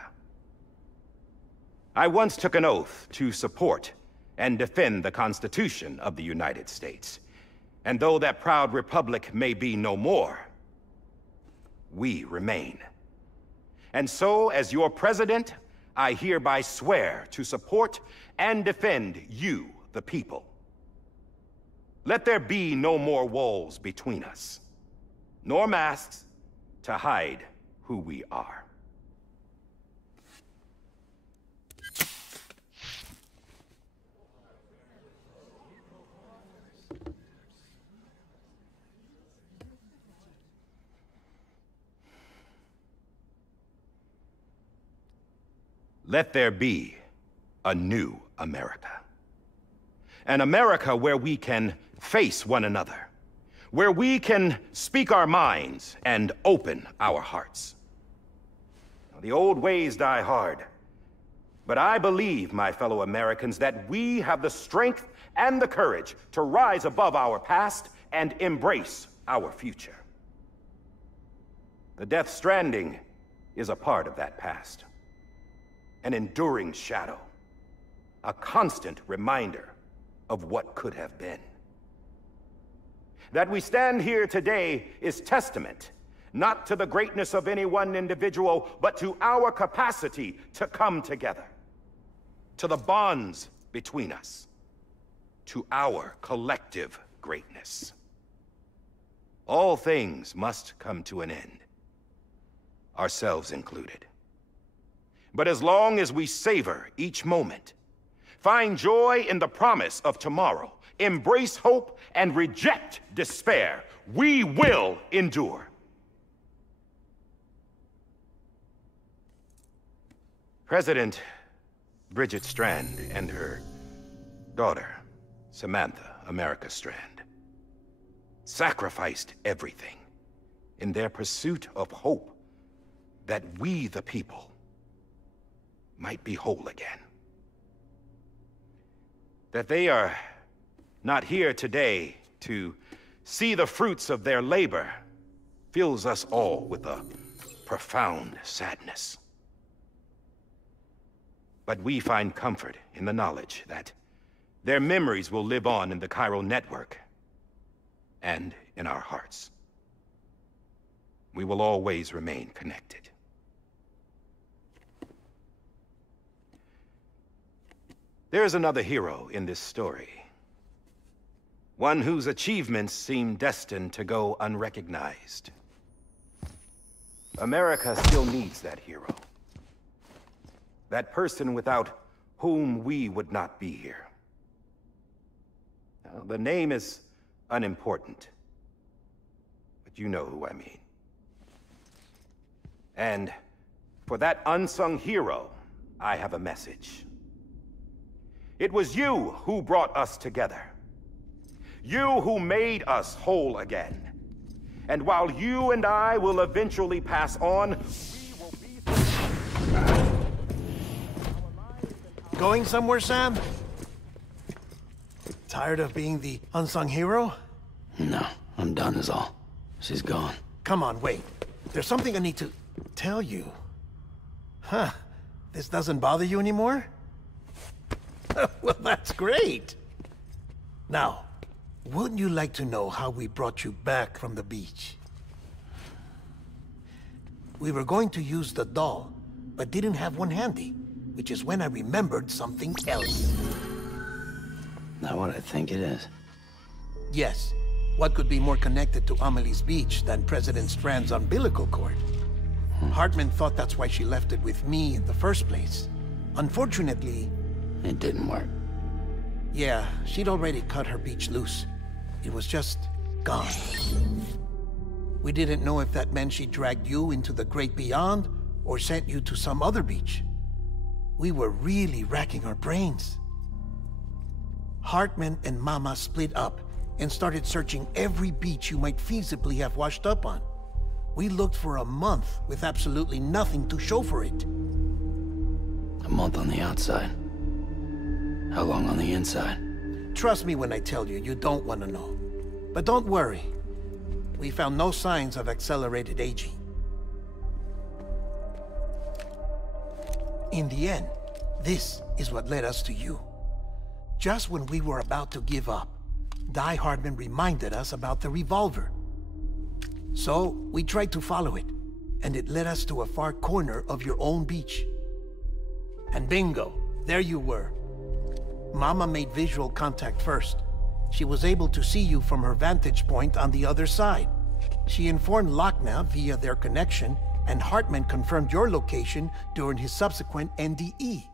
I once took an oath to support and defend the Constitution of the United States. And though that proud republic may be no more, we remain. And so, as your president, I hereby swear to support and defend you, the people. Let there be no more walls between us, nor masks to hide who we are. Let there be a new America. An America where we can face one another, where we can speak our minds and open our hearts. The old ways die hard, but I believe, my fellow Americans, that we have the strength and the courage to rise above our past and embrace our future. The Death Stranding is a part of that past. An enduring shadow, a constant reminder of what could have been. That we stand here today is testament, not to the greatness of any one individual, but to our capacity to come together, to the bonds between us, to our collective greatness. All things must come to an end, ourselves included. But as long as we savor each moment, find joy in the promise of tomorrow, embrace hope, and reject despair, we will endure. President Bridget Strand and her daughter, Samantha America Strand, sacrificed everything in their pursuit of hope that we, the people, might be whole again. That they are not here today to see the fruits of their labor fills us all with a profound sadness. But we find comfort in the knowledge that their memories will live on in the Chiral network and in our hearts. We will always remain connected. There's another hero in this story. One whose achievements seem destined to go unrecognized. America still needs that hero. That person without whom we would not be here. Now, the name is unimportant, but you know who I mean. And for that unsung hero, I have a message. It was you who brought us together. You who made us whole again. And while you and I will eventually pass on, we will be... Going somewhere, Sam? Tired of being the unsung hero? No, I'm done is all. She's gone. Come on, wait. There's something I need to tell you. Huh. This doesn't bother you anymore? Well, that's great. Now, wouldn't you like to know how we brought you back from the beach? We were going to use the doll, but didn't have one handy, which is when I remembered something else. Not what I think it is. Yes. What could be more connected to Amelie's beach than President Strand's umbilical cord? Hartman thought that's why she left it with me in the first place. Unfortunately... It didn't work. Yeah, she'd already cut her beach loose. It was just gone. We didn't know if that meant she dragged you into the great beyond, or sent you to some other beach. We were really racking our brains. Hartman and Mama split up and started searching every beach you might feasibly have washed up on. We looked for a month with absolutely nothing to show for it. A month on the outside. How long on the inside? Trust me when I tell you, you don't want to know. But don't worry. We found no signs of accelerated aging. In the end, this is what led us to you. Just when we were about to give up, Die Hardman reminded us about the revolver. So, we tried to follow it, and it led us to a far corner of your own beach. And bingo, there you were. Mama made visual contact first. She was able to see you from her vantage point on the other side. She informed Lochner via their connection, and Hartman confirmed your location during his subsequent NDE.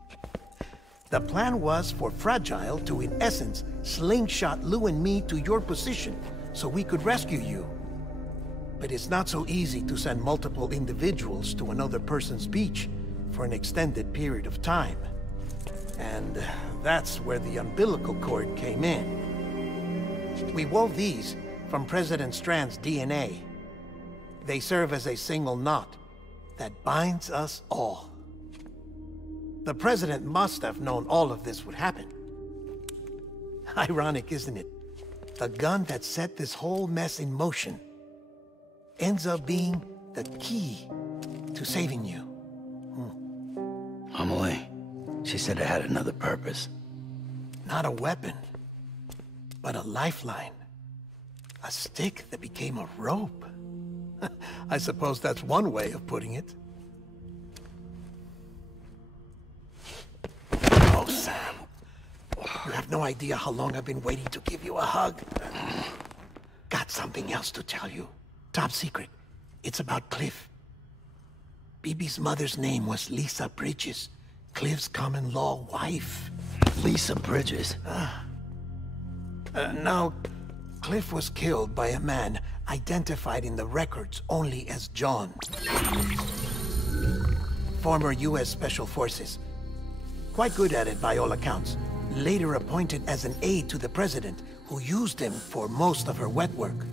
The plan was for Fragile to, in essence, slingshot Lou and me to your position so we could rescue you. But it's not so easy to send multiple individuals to another person's beach for an extended period of time. And that's where the umbilical cord came in. We wove these from President Strand's DNA. They serve as a single knot that binds us all. The President must have known all of this would happen. Ironic, isn't it? The gun that set this whole mess in motion ends up being the key to saving you. Amelie, she said it had another purpose. Not a weapon, but a lifeline. A stick that became a rope. I suppose that's one way of putting it. Oh, Sam. You have no idea how long I've been waiting to give you a hug. Got something else to tell you. Top secret. It's about Cliff. Bibi's mother's name was Lisa Bridges, Cliff's common-law wife. Lisa Bridges? Now, Cliff was killed by a man identified in the records only as John. Former U.S. Special Forces. Quite good at it by all accounts. Later appointed as an aide to the President, who used him for most of her wet work.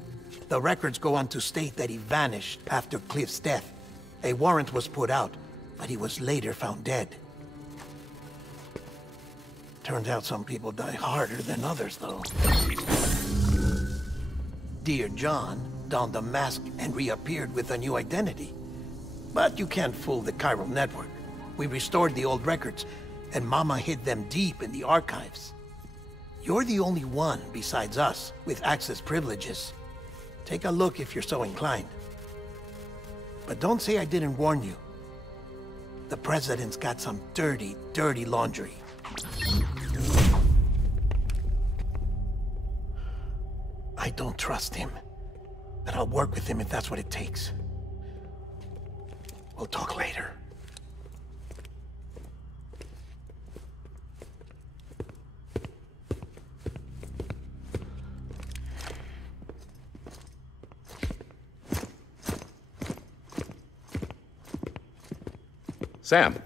The records go on to state that he vanished after Cliff's death. A warrant was put out, but he was later found dead. Turns out some people die harder than others, though. Dear John donned a mask and reappeared with a new identity. But you can't fool the chiral network. We restored the old records, and Mama hid them deep in the archives. You're the only one, besides us, with access privileges. Take a look if you're so inclined. But don't say I didn't warn you. The President's got some dirty, dirty laundry. I don't trust him, but I'll work with him if that's what it takes. We'll talk later. Sam.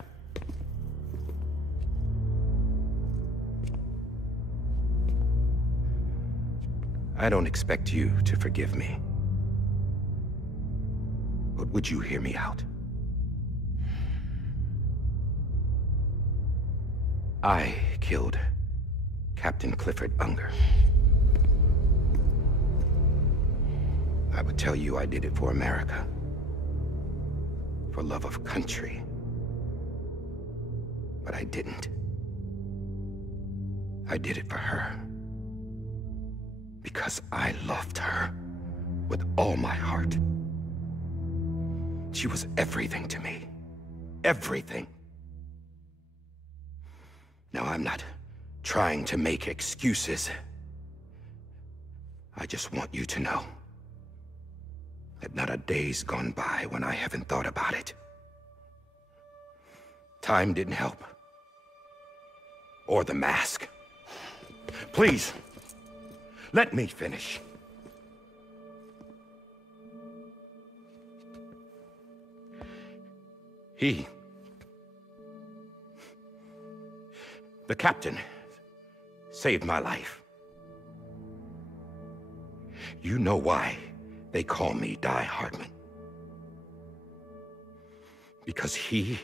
I don't expect you to forgive me. But would you hear me out? I killed Captain Clifford Unger. I would tell you I did it for America. For love of country. But I didn't. I did it for her. Because I loved her with all my heart. She was everything to me. Everything. Now, I'm not trying to make excuses. I just want you to know that not a day's gone by when I haven't thought about it. Time didn't help. Or the mask. Please, let me finish. The captain saved my life. You know why they call me Die Hardman? Because he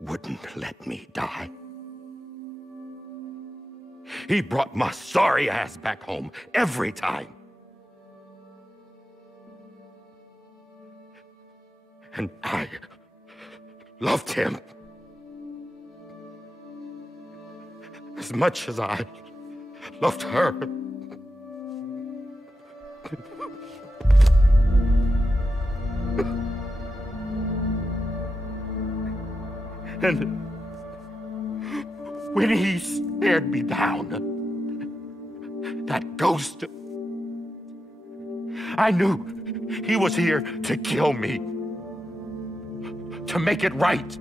wouldn't let me die. He brought my sorry ass back home every time. And I loved him as much as I loved her. And when he stared me down, that ghost, I knew he was here to kill me, to make it right.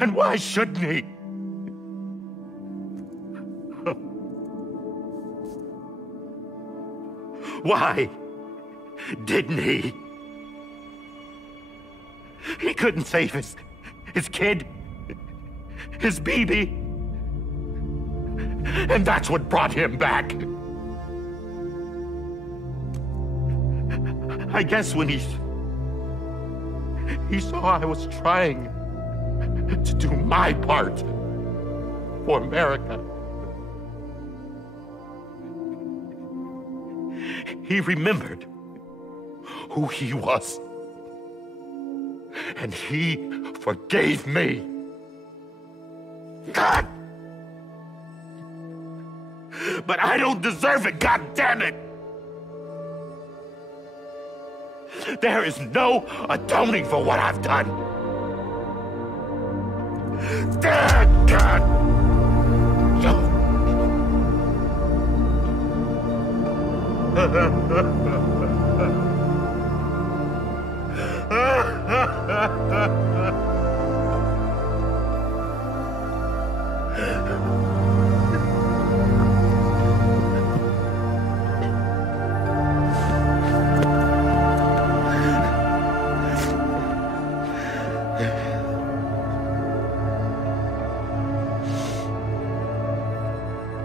And why shouldn't he? Why didn't he? He couldn't save his kid, his baby. And that's what brought him back. I guess when he saw I was trying to do my part for America, he remembered who he was. And he forgave me. God! But I don't deserve it, God damn it! There is no atoning for what I've done. God!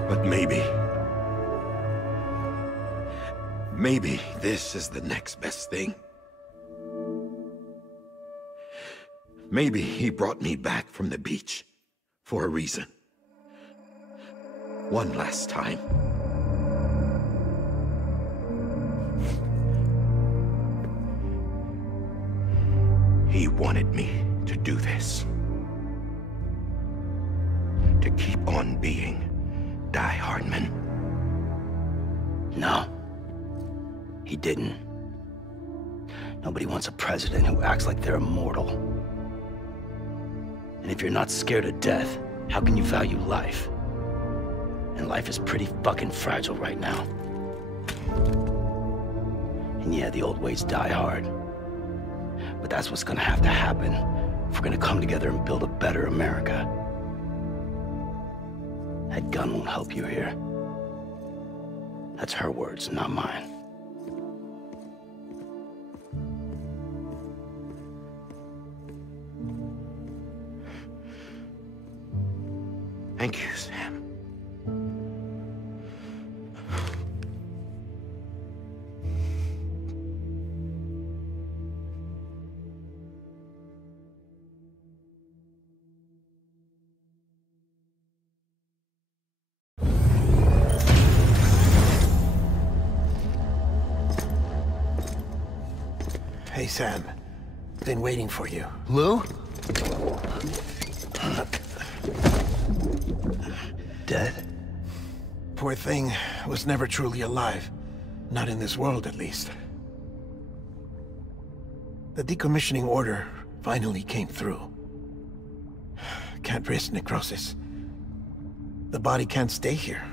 But maybe this is the next best thing. Maybe he brought me back from the beach for a reason. One last time. He wanted me to do this. To keep on being Die Hardman. No. He didn't. Nobody wants a president who acts like they're immortal. And if you're not scared of death, how can you value life? And life is pretty fucking fragile right now. And yeah, the old ways die hard. But that's what's gonna have to happen if we're gonna come together and build a better America. That gun won't help you here. That's her words, not mine. Thank you, Sam. Hey, Sam. Been waiting for you. Lou? Dead? Poor thing was never truly alive. Not in this world, at least. The decommissioning order finally came through. Can't risk necrosis. The body can't stay here.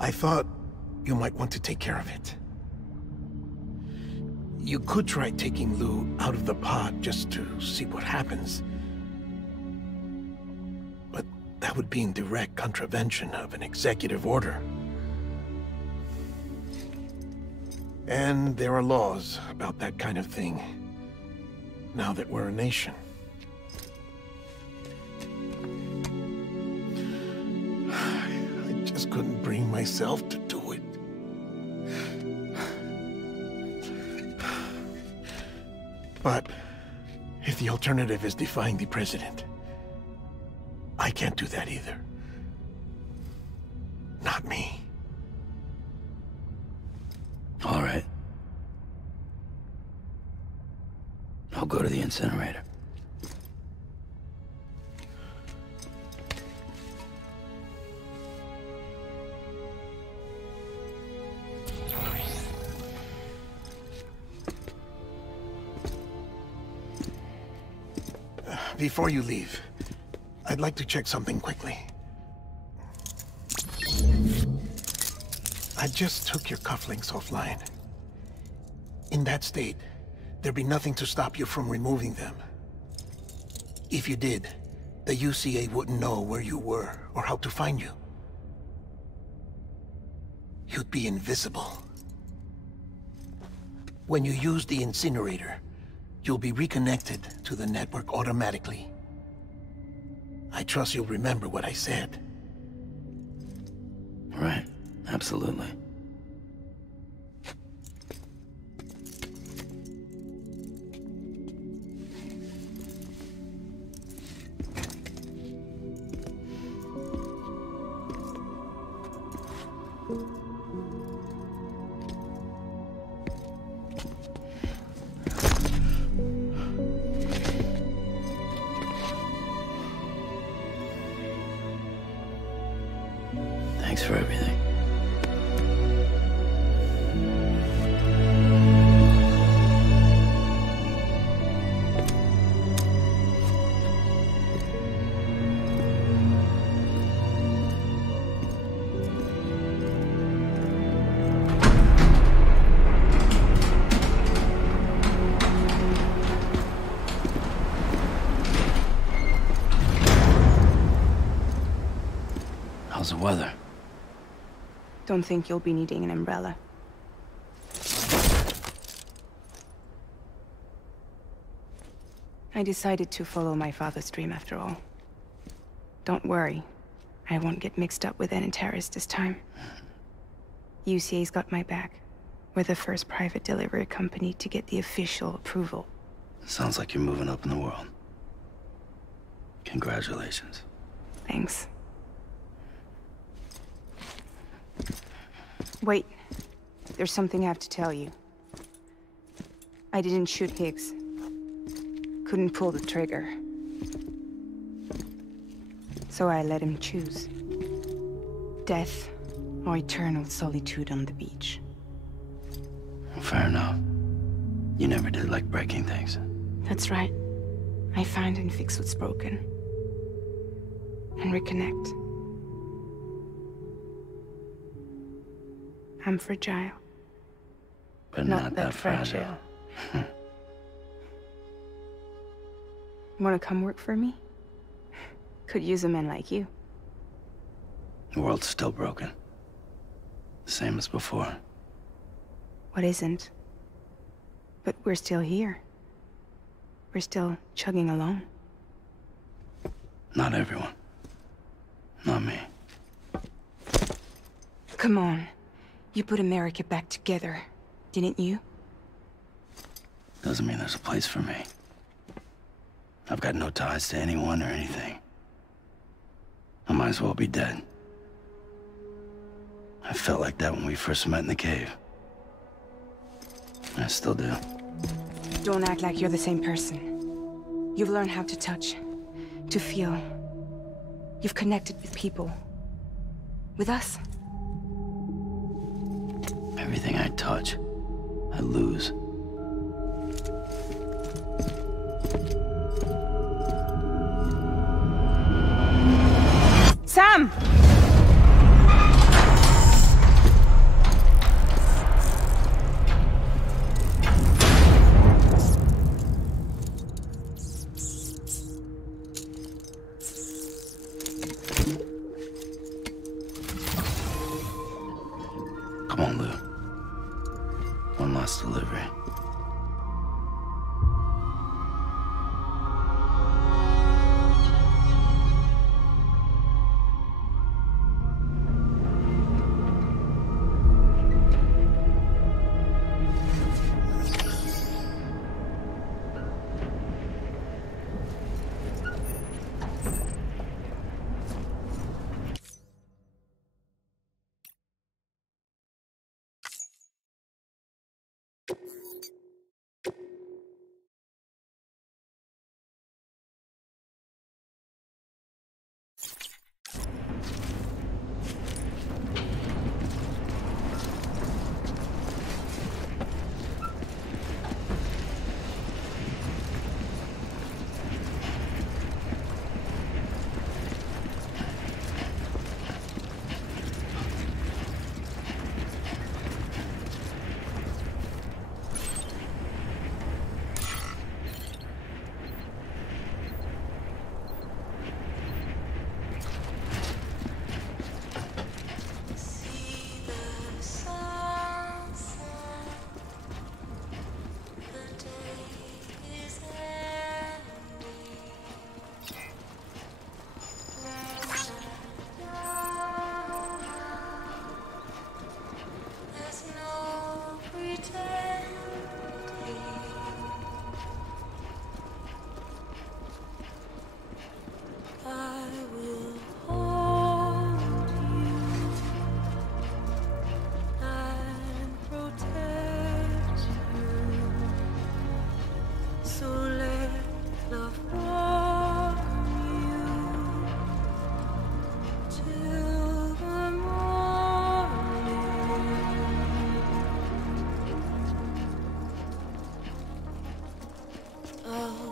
I thought you might want to take care of it. You could try taking Lou out of the pod just to see what happens. But that would be in direct contravention of an executive order. And there are laws about that kind of thing, now that we're a nation. just couldn't bring myself to do it. But if the alternative is defying the president, I can't do that either. Not me. All right. I'll go to the incinerator. Before you leave, I'd like to check something quickly. I just took your cufflinks offline. In that state, there'd be nothing to stop you from removing them. If you did, the UCA wouldn't know where you were or how to find you. You'd be invisible. When you use the incinerator, you'll be reconnected to the network automatically. I trust you'll remember what I said. Right, absolutely. Thanks for everything. How's the weather? Don't think you'll be needing an umbrella. I decided to follow my father's dream after all. Don't worry, I won't get mixed up with any terrorists this time. UCA's got my back. We're the first private delivery company to get the official approval. Sounds like you're moving up in the world. Congratulations. Thanks. Wait, there's something I have to tell you. I didn't shoot Higgs. Couldn't pull the trigger. So I let him choose. Death or eternal solitude on the beach. Fair enough. You never did like breaking things. That's right. I find and fix what's broken. And reconnect. I'm fragile. But not that fragile. Wanna come work for me? Could use a man like you. The world's still broken. Same as before. What isn't? But we're still here. We're still chugging along. Not everyone. Not me. Come on. You put America back together, didn't you? Doesn't mean there's a place for me. I've got no ties to anyone or anything. I might as well be dead. I felt like that when we first met in the cave. I still do. Don't act like you're the same person. You've learned how to touch, to feel. You've connected with people. With us. Everything I touch, I lose. Sam! Come on, Lou. One last delivery.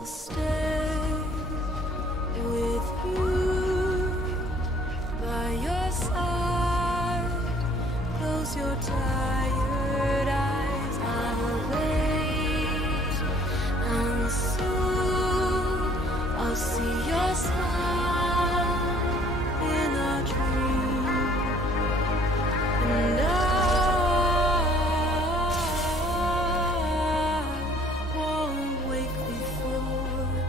I'll stay with you by your side. Close your tired eyes. I'll wait, and soon I'll see your smile in a dream, and I won't wake before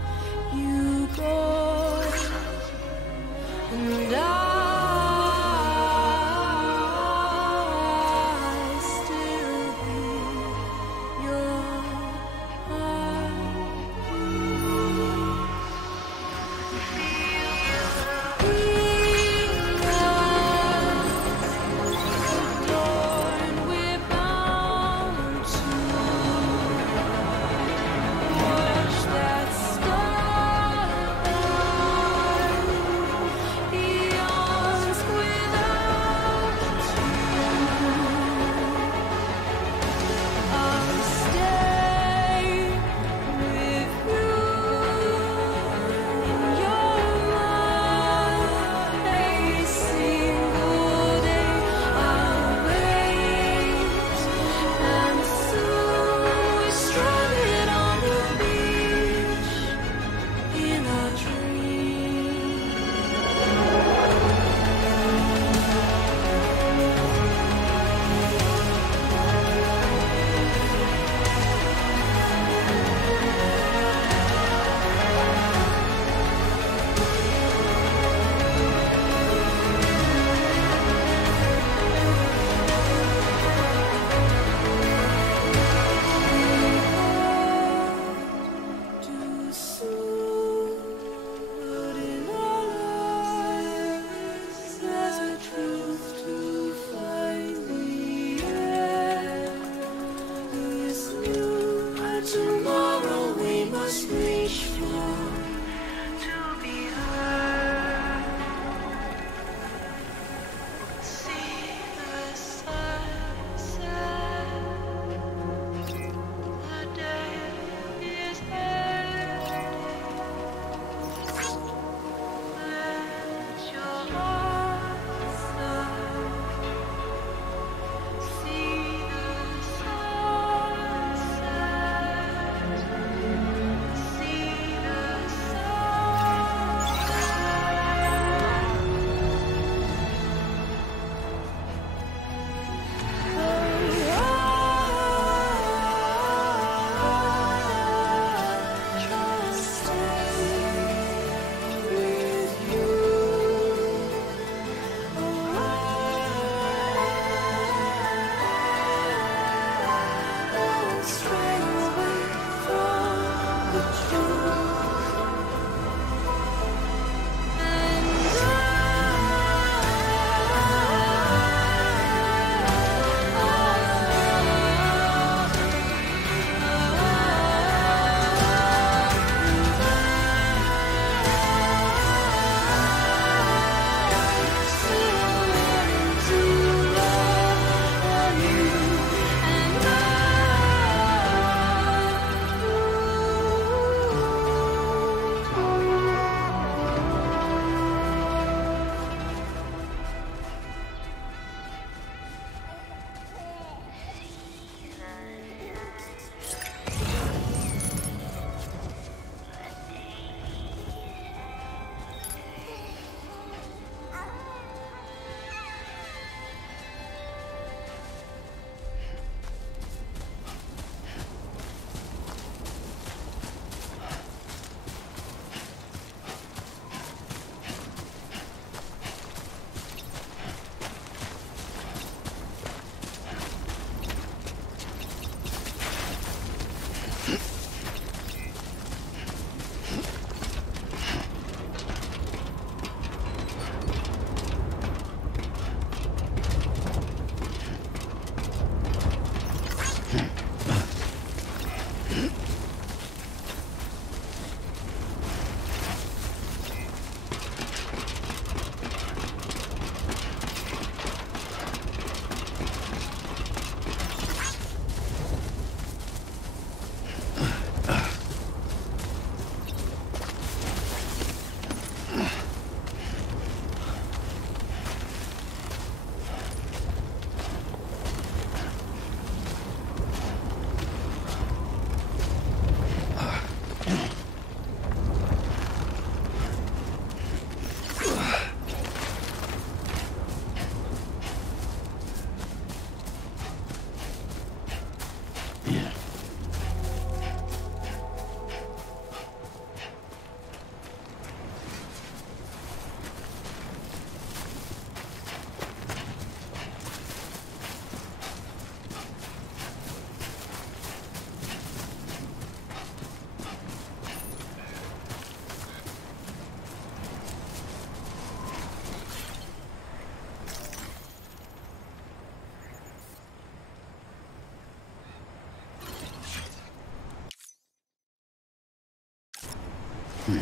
I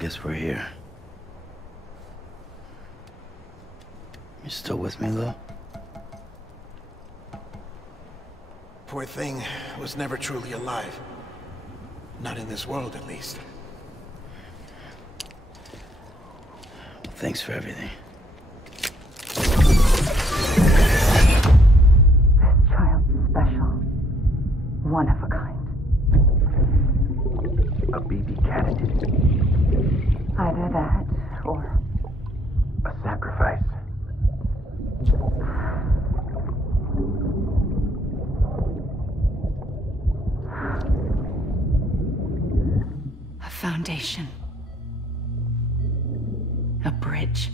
guess we're here. You still with me, though? Poor thing was never truly alive. Not in this world, at least. Thanks for everything. This child's special. One of a kind. A BB candidate. Either that, or... a sacrifice. a foundation. A bridge.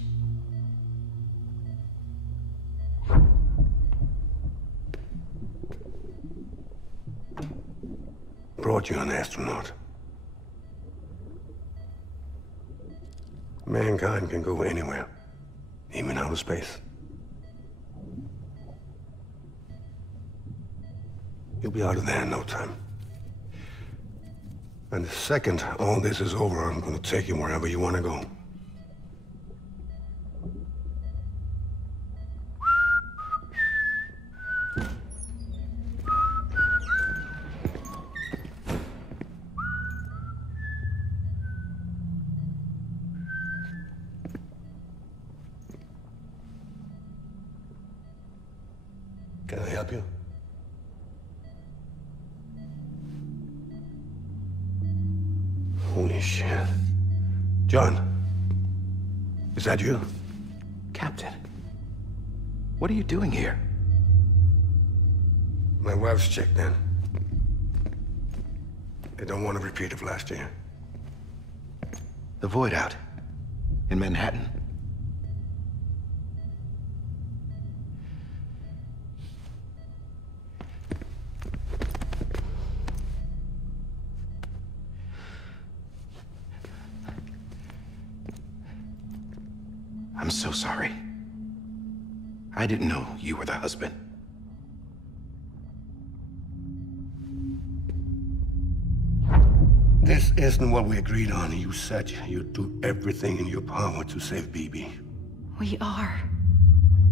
Brought you an astronaut. Mankind can go anywhere, even outer space. You'll be out of there in no time. And the second all this is over, I'm gonna take you wherever you want to go. Can I help you? Holy shit. John, is that you? Captain, what are you doing here? My wife's checked in. They don't want a repeat of last year. The Void out in Manhattan. I'm so sorry. I didn't know you were the husband. This isn't what we agreed on. You said you'd do everything in your power to save BB. We are.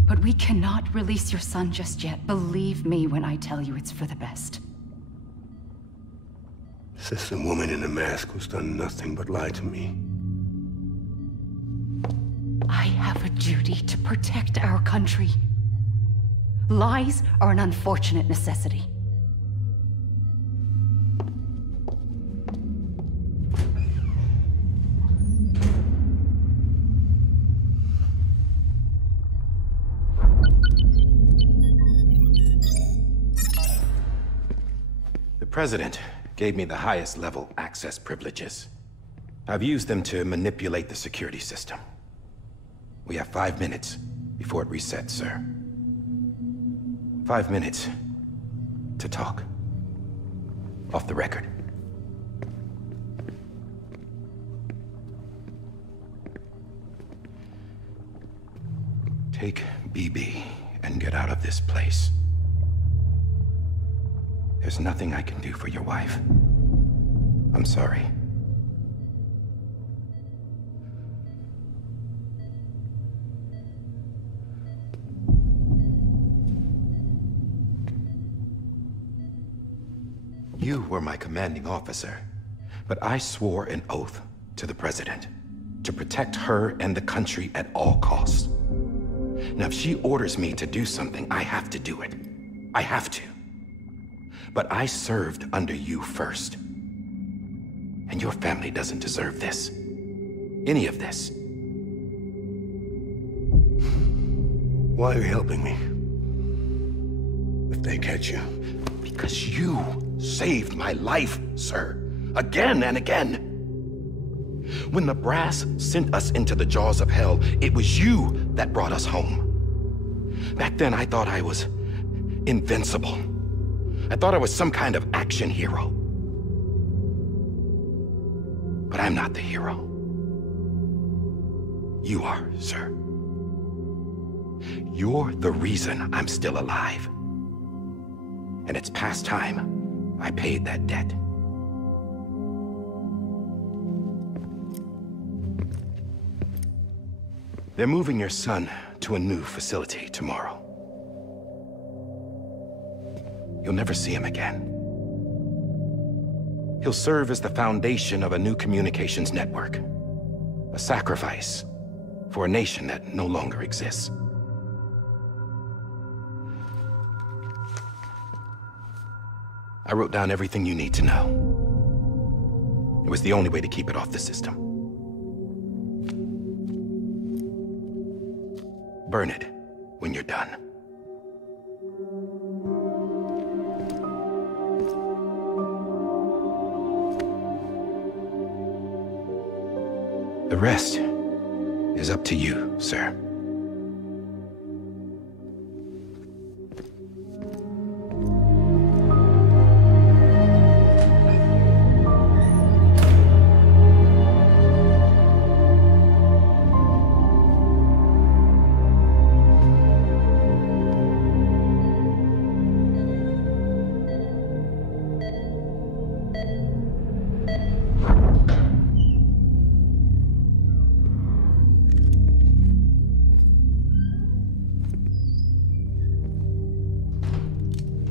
But we cannot release your son just yet. Believe me when I tell you it's for the best. This is a woman in a mask who's done nothing but lie to me. I have a duty to protect our country. Lies are an unfortunate necessity. The President gave me the highest level access privileges. I've used them to manipulate the security system. We have 5 minutes before it resets, sir. 5 minutes to talk. Off the record. Take BB and get out of this place. There's nothing I can do for your wife. I'm sorry. You were my commanding officer, but I swore an oath to the President to protect her and the country at all costs. Now, if she orders me to do something, I have to do it. I have to. But I served under you first. And your family doesn't deserve this. Any of this. Why are you helping me? If they catch you. Because you saved my life, sir. Again and again. When the brass sent us into the jaws of hell, it was you that brought us home. Back then, I thought I was invincible. I thought I was some kind of action hero. But I'm not the hero. You are, sir. You're the reason I'm still alive. And it's past time I paid that debt. They're moving your son to a new facility tomorrow. You'll never see him again. He'll serve as the foundation of a new communications network. A sacrifice for a nation that no longer exists. I wrote down everything you need to know. It was the only way to keep it off the system. Burn it when you're done. The rest is up to you, sir.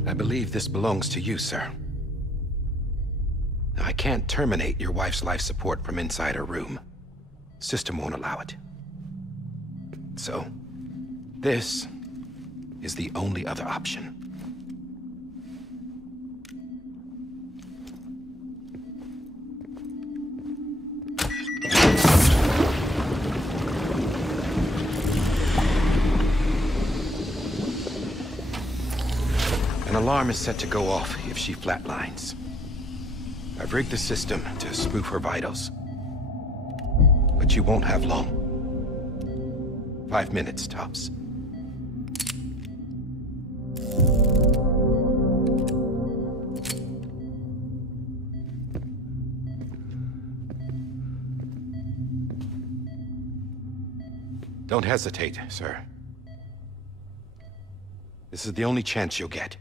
I believe this belongs to you, sir. Now, I can't terminate your wife's life support from inside her room. System won't allow it. So, this is the only other option. An alarm is set to go off if she flatlines. I've rigged the system to spoof her vitals. But you won't have long. 5 minutes, tops. Don't hesitate, sir. This is the only chance you'll get.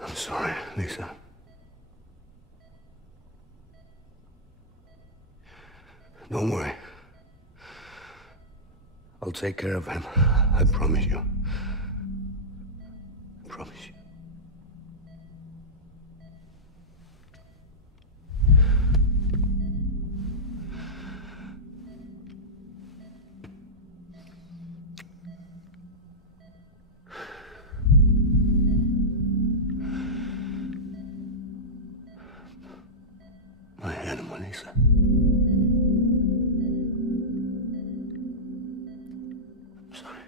I'm sorry, Lisa. Don't worry. I'll take care of him. I promise you. I promise you. My animal, Lisa. I'm sorry.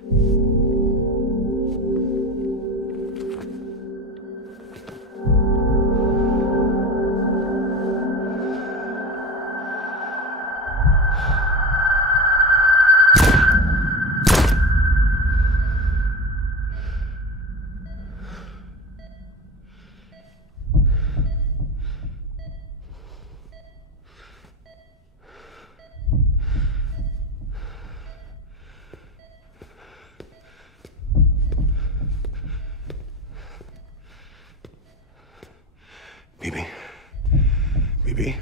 BB? BB?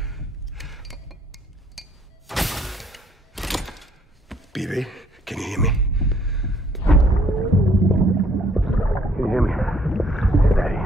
BB, can you hear me? Can you hear me? It's Daddy.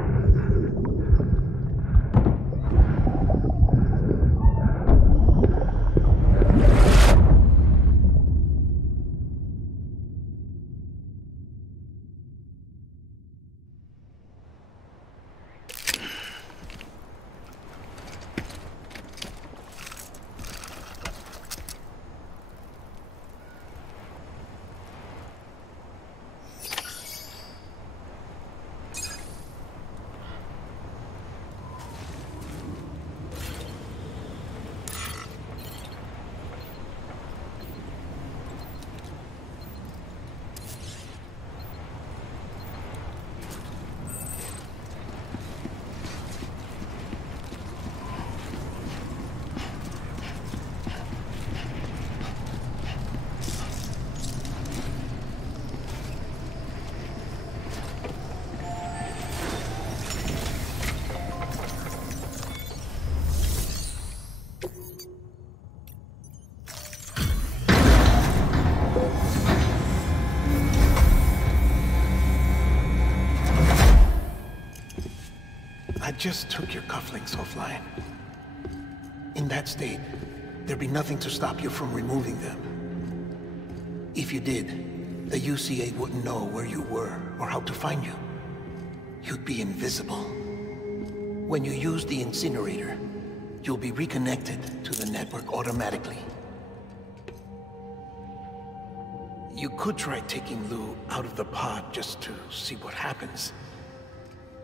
I just took your cufflinks offline. In that state, there'd be nothing to stop you from removing them. If you did, the UCA wouldn't know where you were or how to find you. You'd be invisible. When you use the incinerator, you'll be reconnected to the network automatically. You could try taking Lou out of the pod just to see what happens.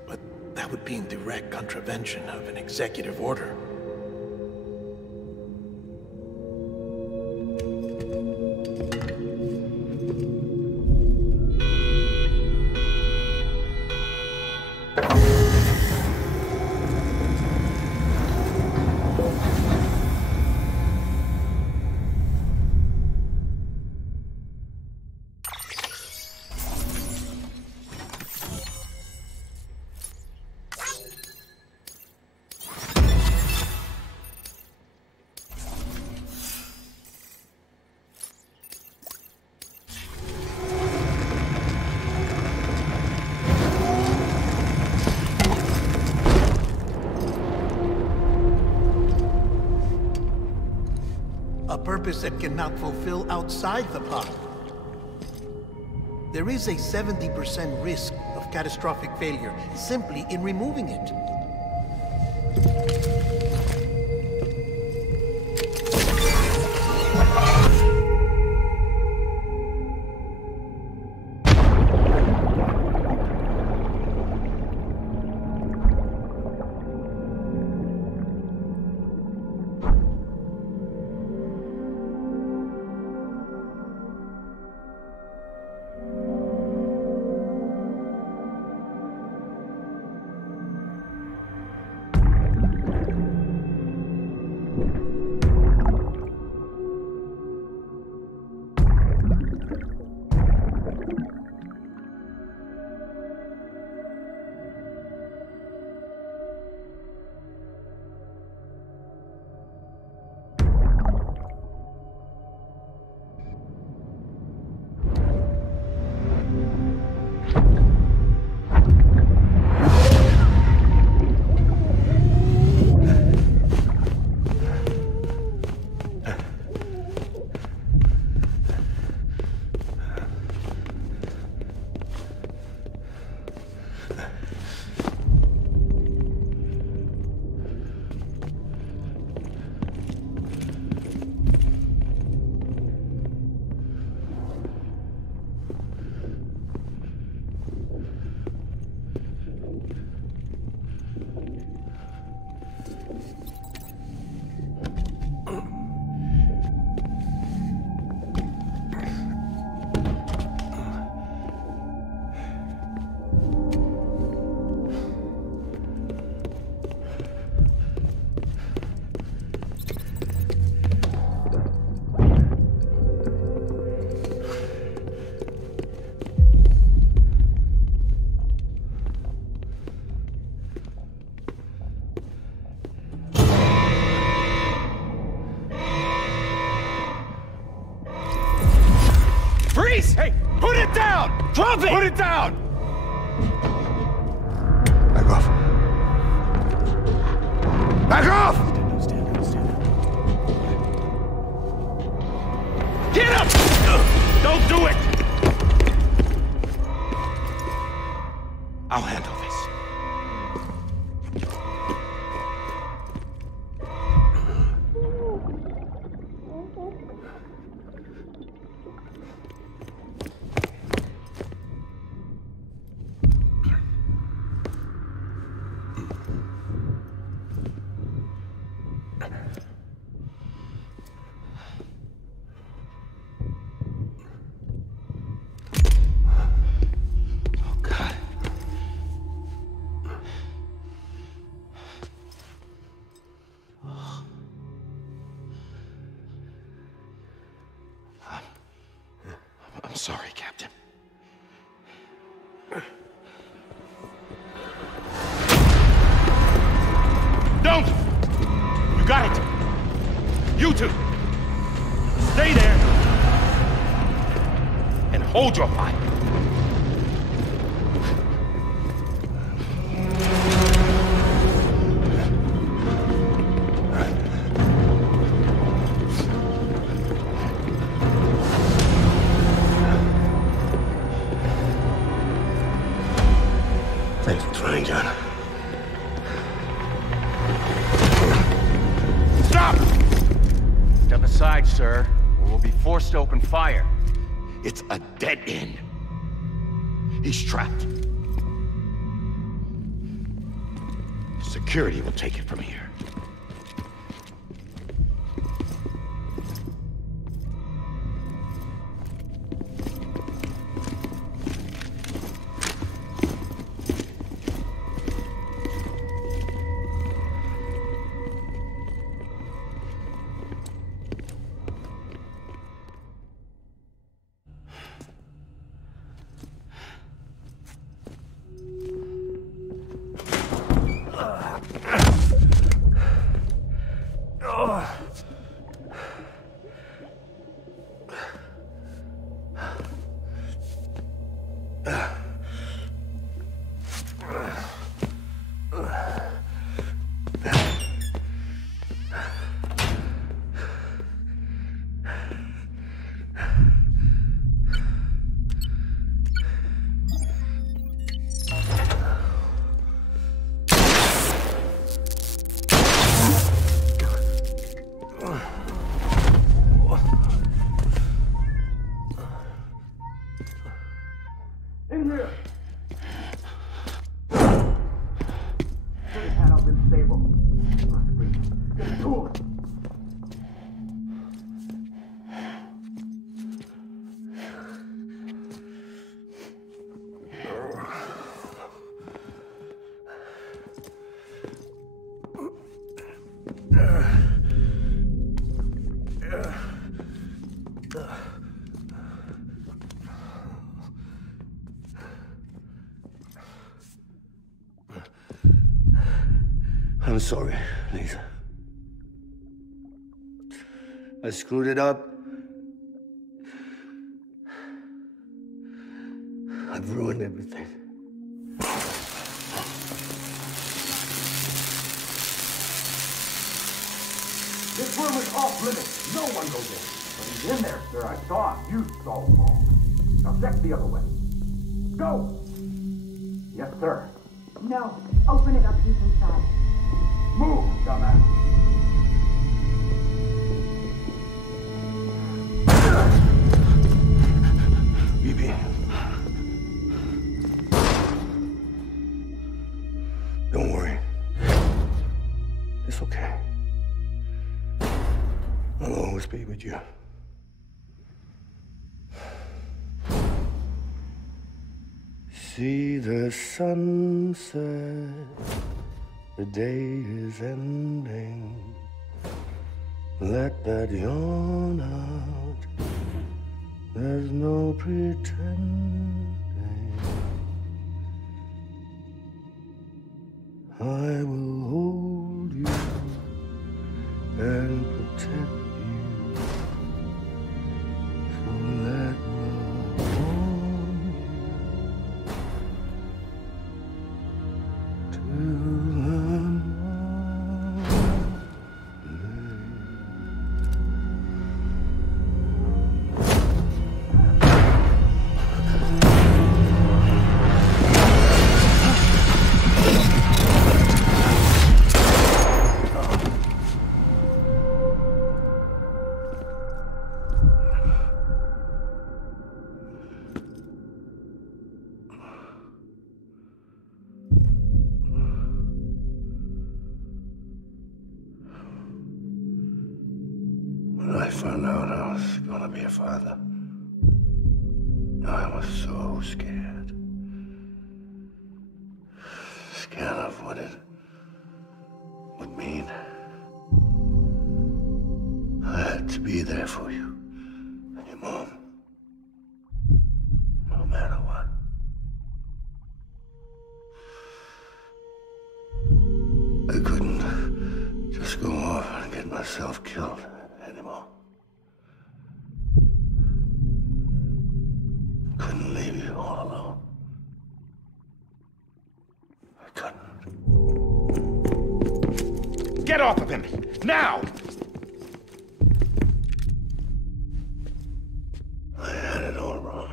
But that would be in direct contravention of an executive order. A purpose that cannot fulfill outside the pod. There is a 70% risk of catastrophic failure simply in removing it. Drop it! Put it down! Back off. Back off! Stand down. Get up! Don't do it! I'll handle this. I'm sorry, Captain. Don't! You got it! You two! Stay there! And hold your fire. Thanks for trying, John. Stop! Step aside, sir, or we'll be forced to open fire. It's a dead end. He's trapped. Security will take it from here. I'm sorry, Lisa. I screwed it up. I've ruined everything. This room is off limits. No one goes in. But he's in there, sir. I saw him. You saw him wrong. Now check the other way. Go! Yes, sir. No. Open it up. He's inside. Move, dumbass. BB. Don't worry. It's okay. I'll always be with you. See the sunset. The day is ending. Let that yawn out. There's no pretending. I will hold you and protect you. So let love warm you. found out I was gonna be a father, I was so scared. Scared of what it would mean. I had to be there for you and your mom, no matter what. I couldn't just go off and get myself killed anymore. Couldn't leave you all alone. I couldn't. Get off of him! Now! I had it all wrong.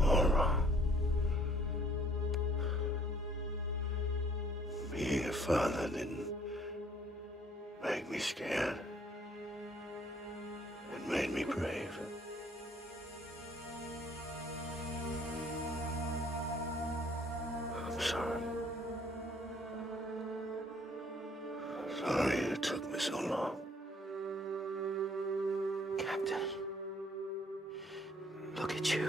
All wrong. Being a father didn't make me scared. It made me brave. I'm sorry. Sorry it took me so long. Captain, look at you.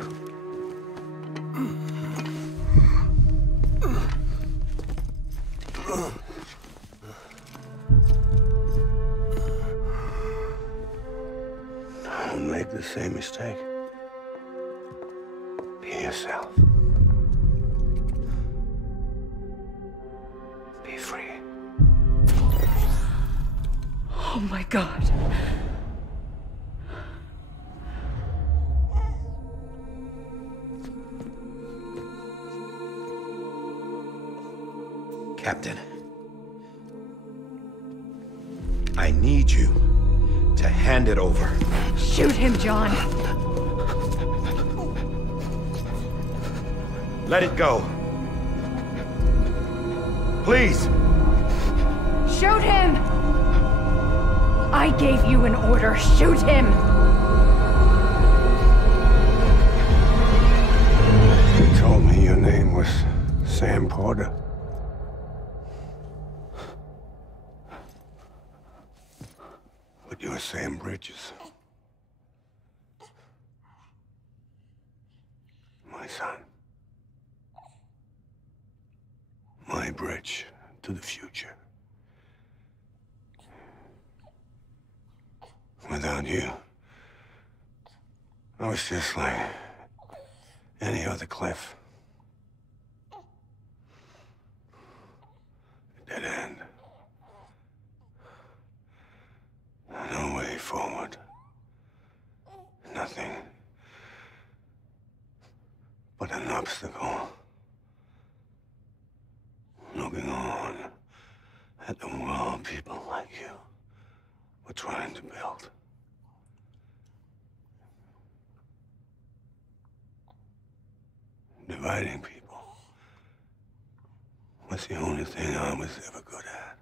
Don't make the same mistake. Be yourself. Be free. Oh my God. Captain, I need you to hand it over. Shoot him, John. Let it go. Please. Shoot him! I gave you an order. Shoot him! You told me your name was Sam Porter. But you're Sam Bridges. My son. My bridge to the future. Without you, I was just like any other Cliff. A dead end. No way forward. Nothing but an obstacle. Looking on at the world people like you were trying to build. Dividing people was the only thing I was ever good at.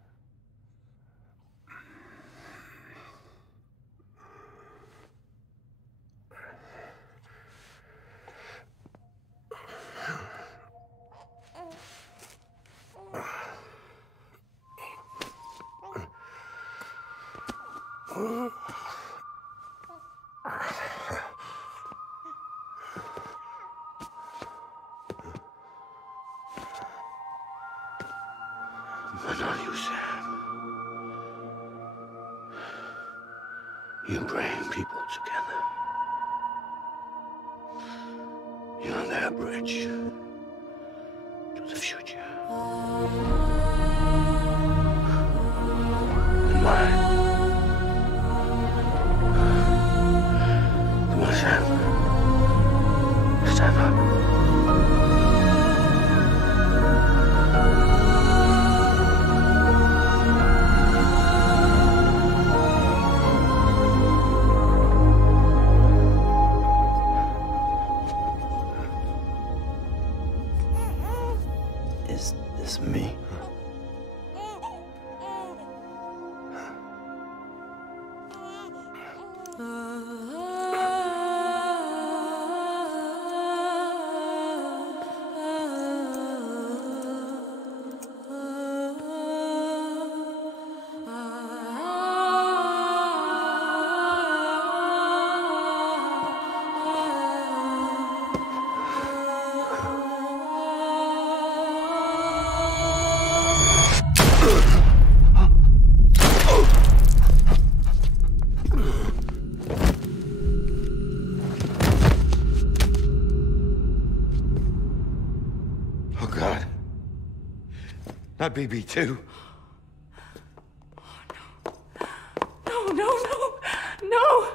But not you, Sam. You bring people together. You're their bridge to the future. And mine. Come on, Sam. Stand up. Is this me? BB-2. No, no, no, no!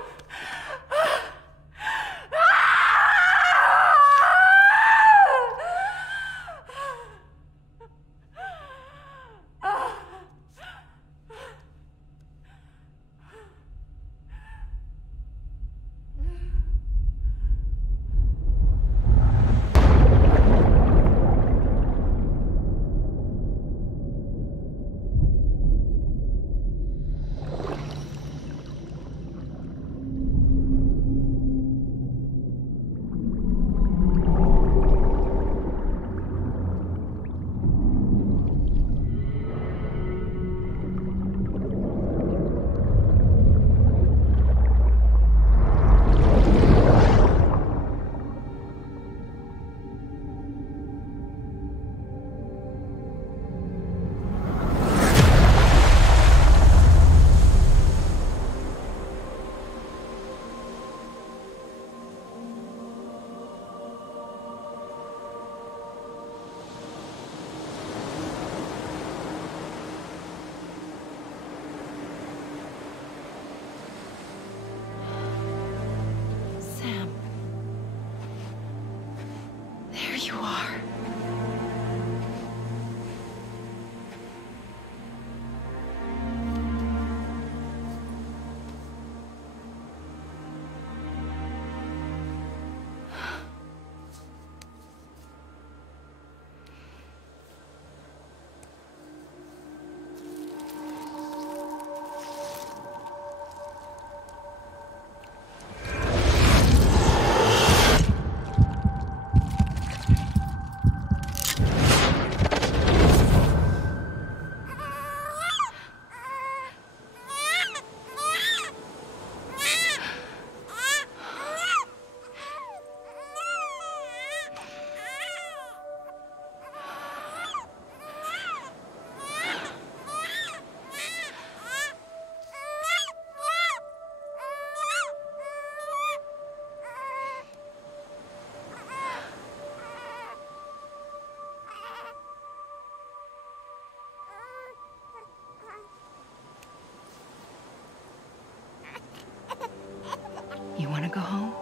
You want to go home?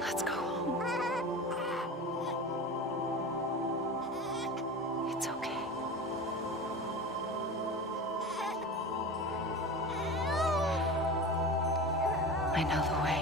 Let's go home. It's okay. I know the way.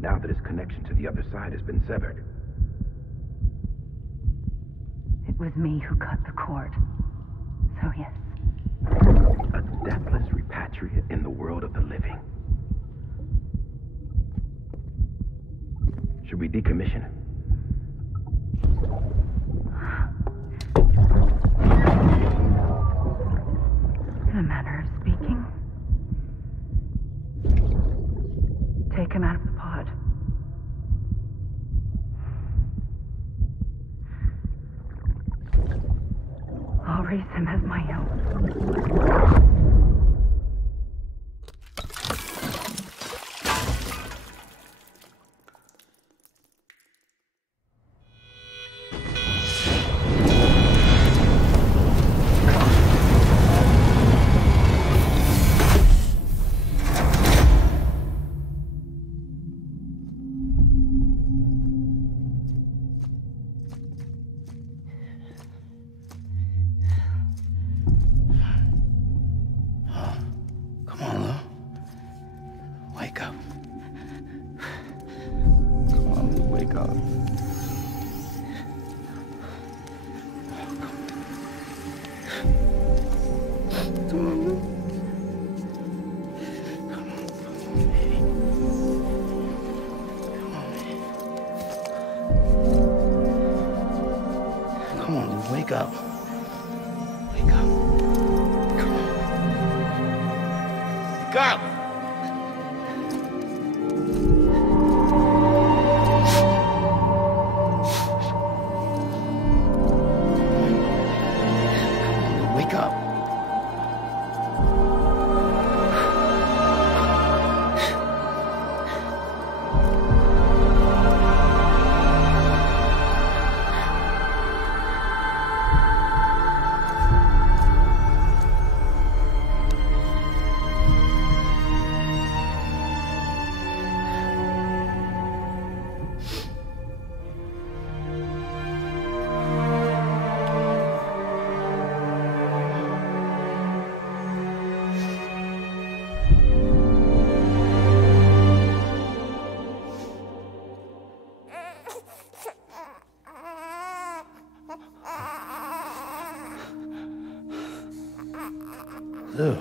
Now that his connection to the other side has been severed. It was me who cut the cord. So yes. A deathless repatriate in the world of the living. Should we decommission him? raise him as my own. Wake up. Wake up. Come on. Wake up! Wake up. Lou.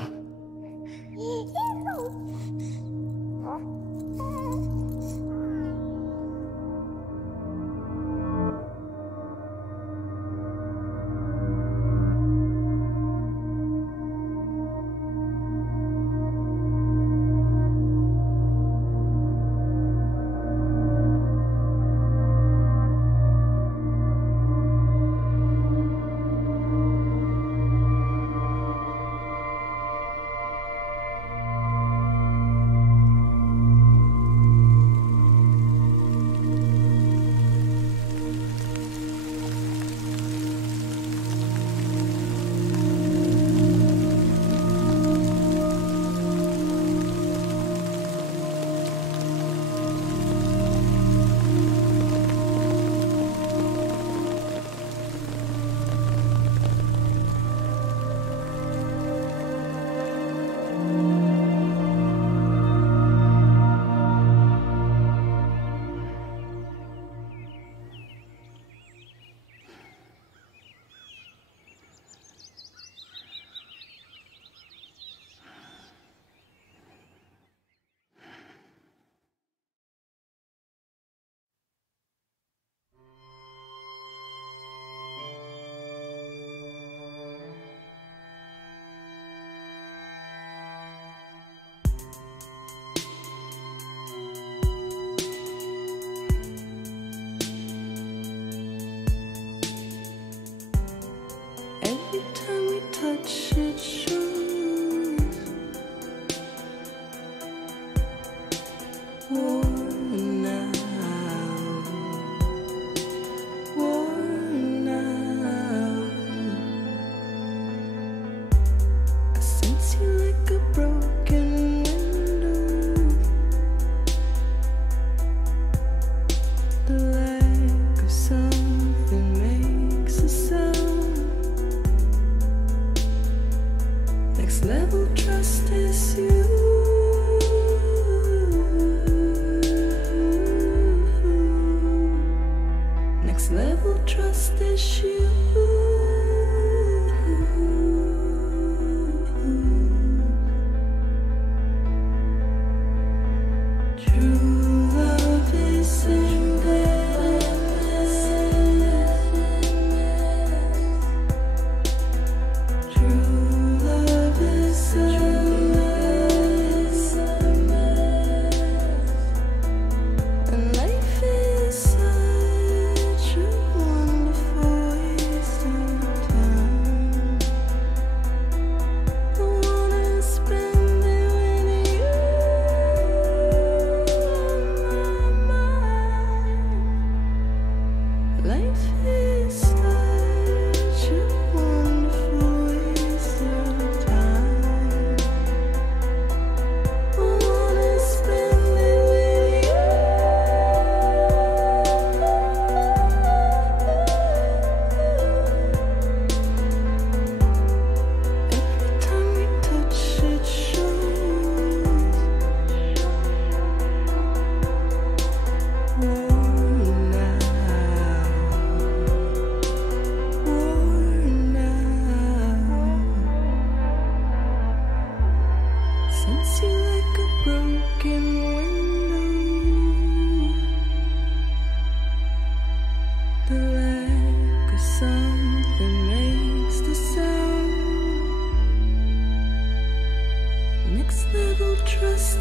True love is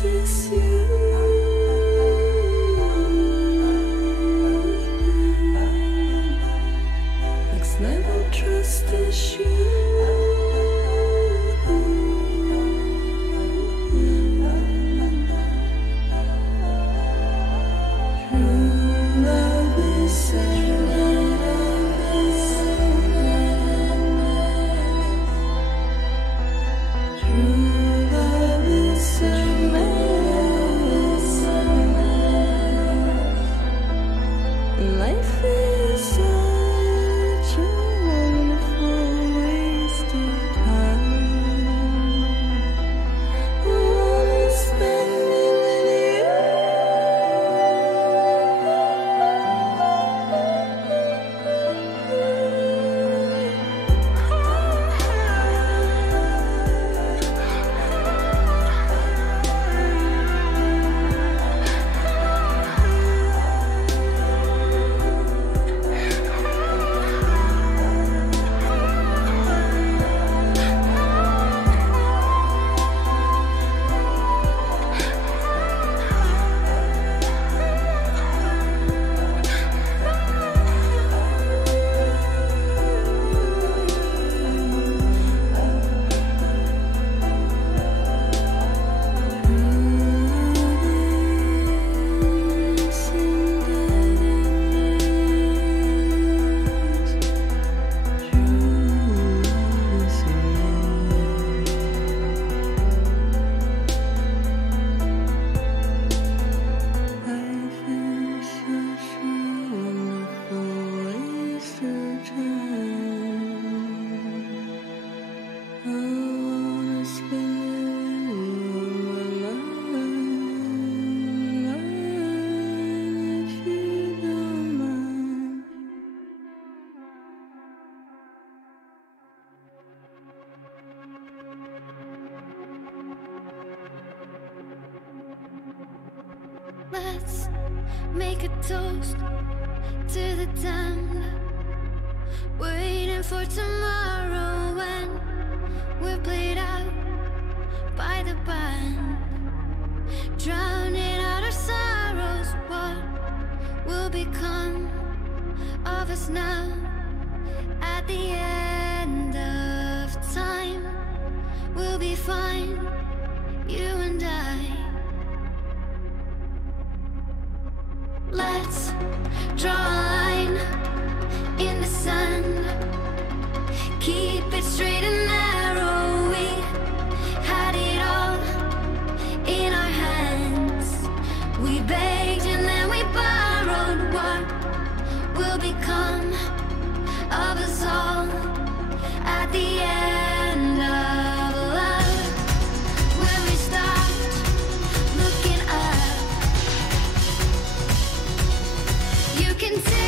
this you? Let's never trust issue. Let's make a toast to the damned, waiting for tomorrow when we're played out by the band, drowning out our sorrows. What will become of us now at the end of time? We'll be fine, you and I. Let's draw a line in the sand, keep it straight and narrow. We had it all in our hands. We begged and then we borrowed. What will become of us all at the end of love? When we stopped looking up, you can tell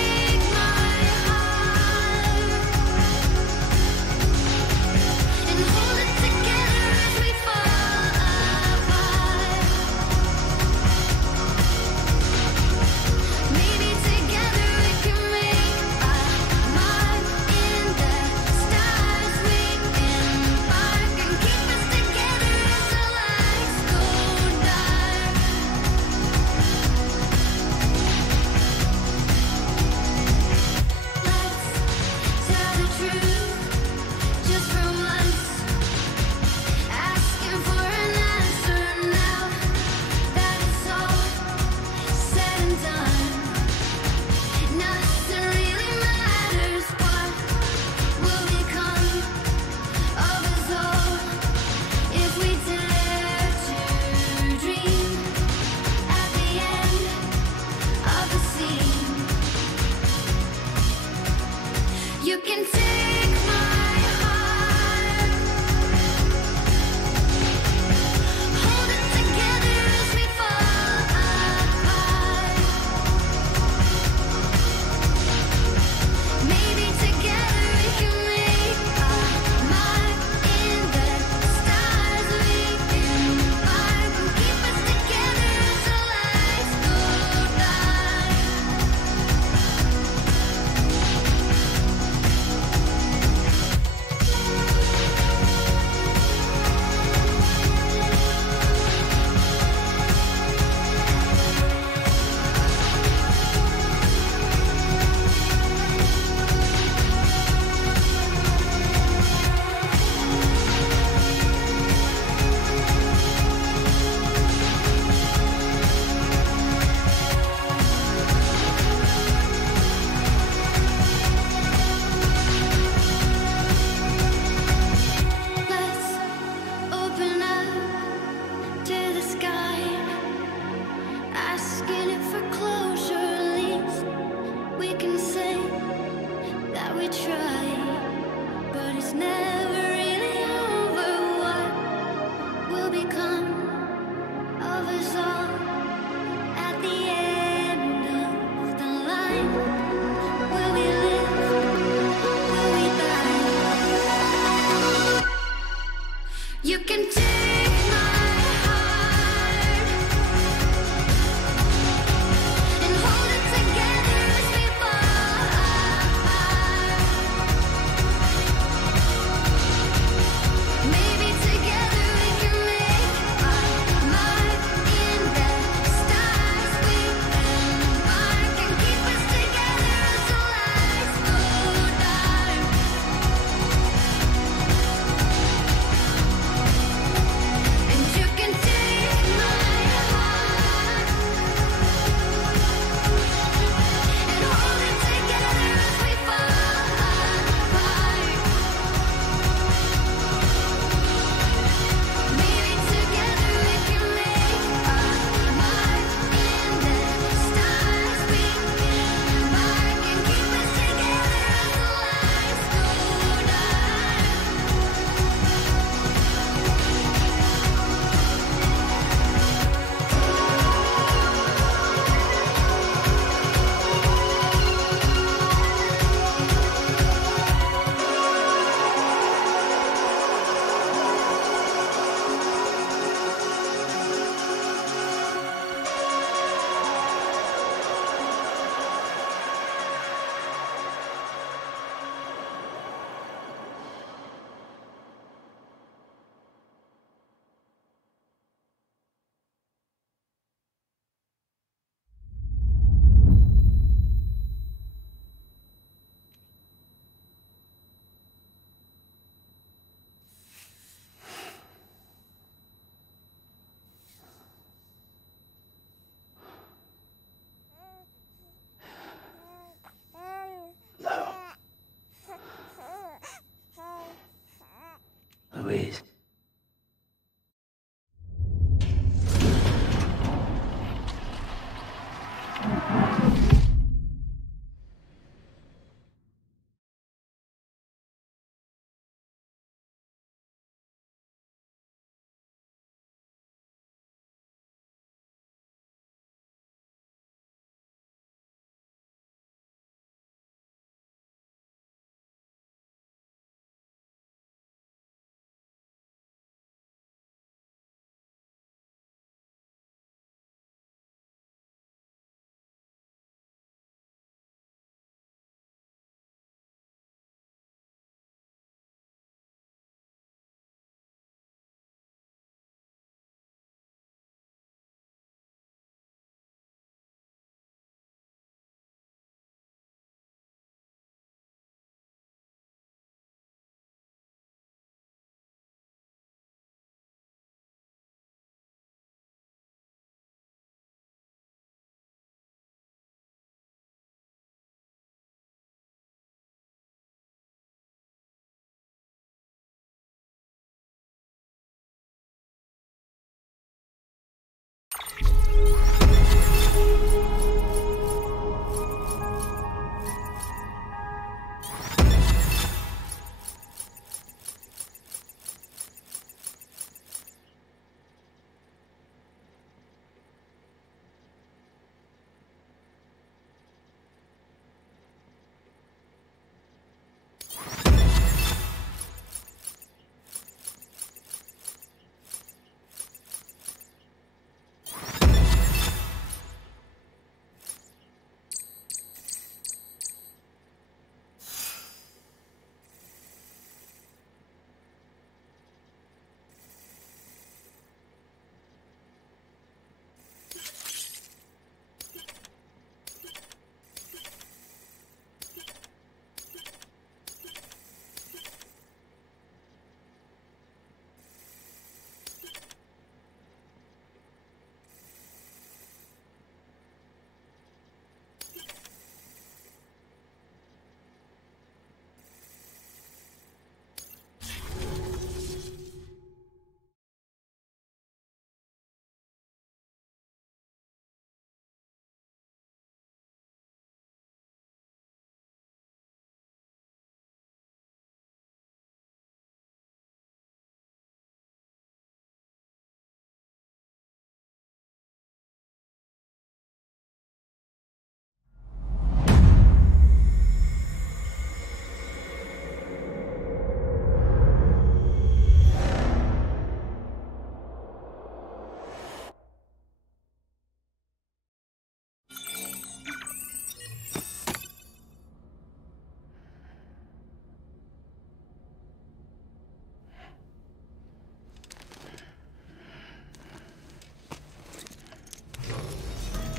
Please.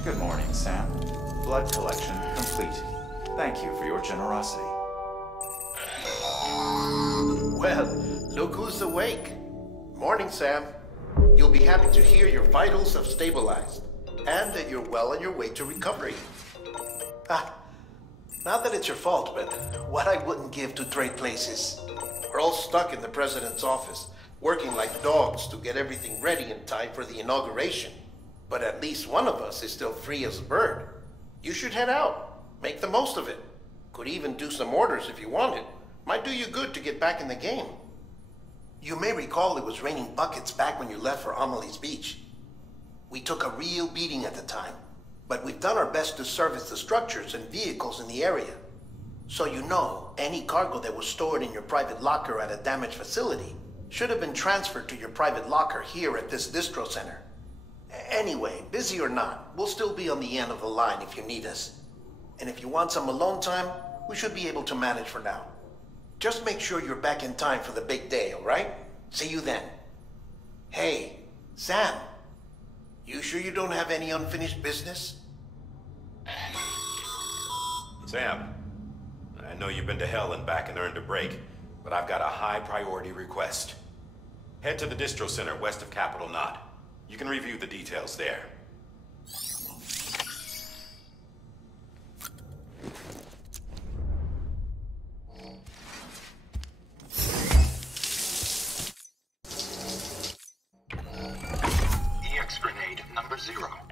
Good morning, Sam. Blood collection complete. Thank you for your generosity. Well, look who's awake. Morning, Sam. You'll be happy to hear your vitals have stabilized, and that you're well on your way to recovery. Not that it's your fault, but what I wouldn't give to trade places. We're all stuck in the president's office, working like dogs to get everything ready in time for the inauguration. But at least one of us is still free as a bird. You should head out. Make the most of it. Could even do some orders if you wanted. Might do you good to get back in the game. You may recall it was raining buckets back when you left for Amelie's Beach. We took a real beating at the time, but we've done our best to service the structures and vehicles in the area. So you know, any cargo that was stored in your private locker at a damaged facility should have been transferred to your private locker here at this distro center. Anyway, busy or not, we'll still be on the end of the line if you need us. And if you want some alone time, we should be able to manage for now. Just make sure you're back in time for the big day, all right? See you then. Hey, Sam, you sure you don't have any unfinished business? Sam, I know you've been to hell and back and earned a break, but I've got a high priority request. Head to the distro center west of Capitol Knot. You can review the details there. 0.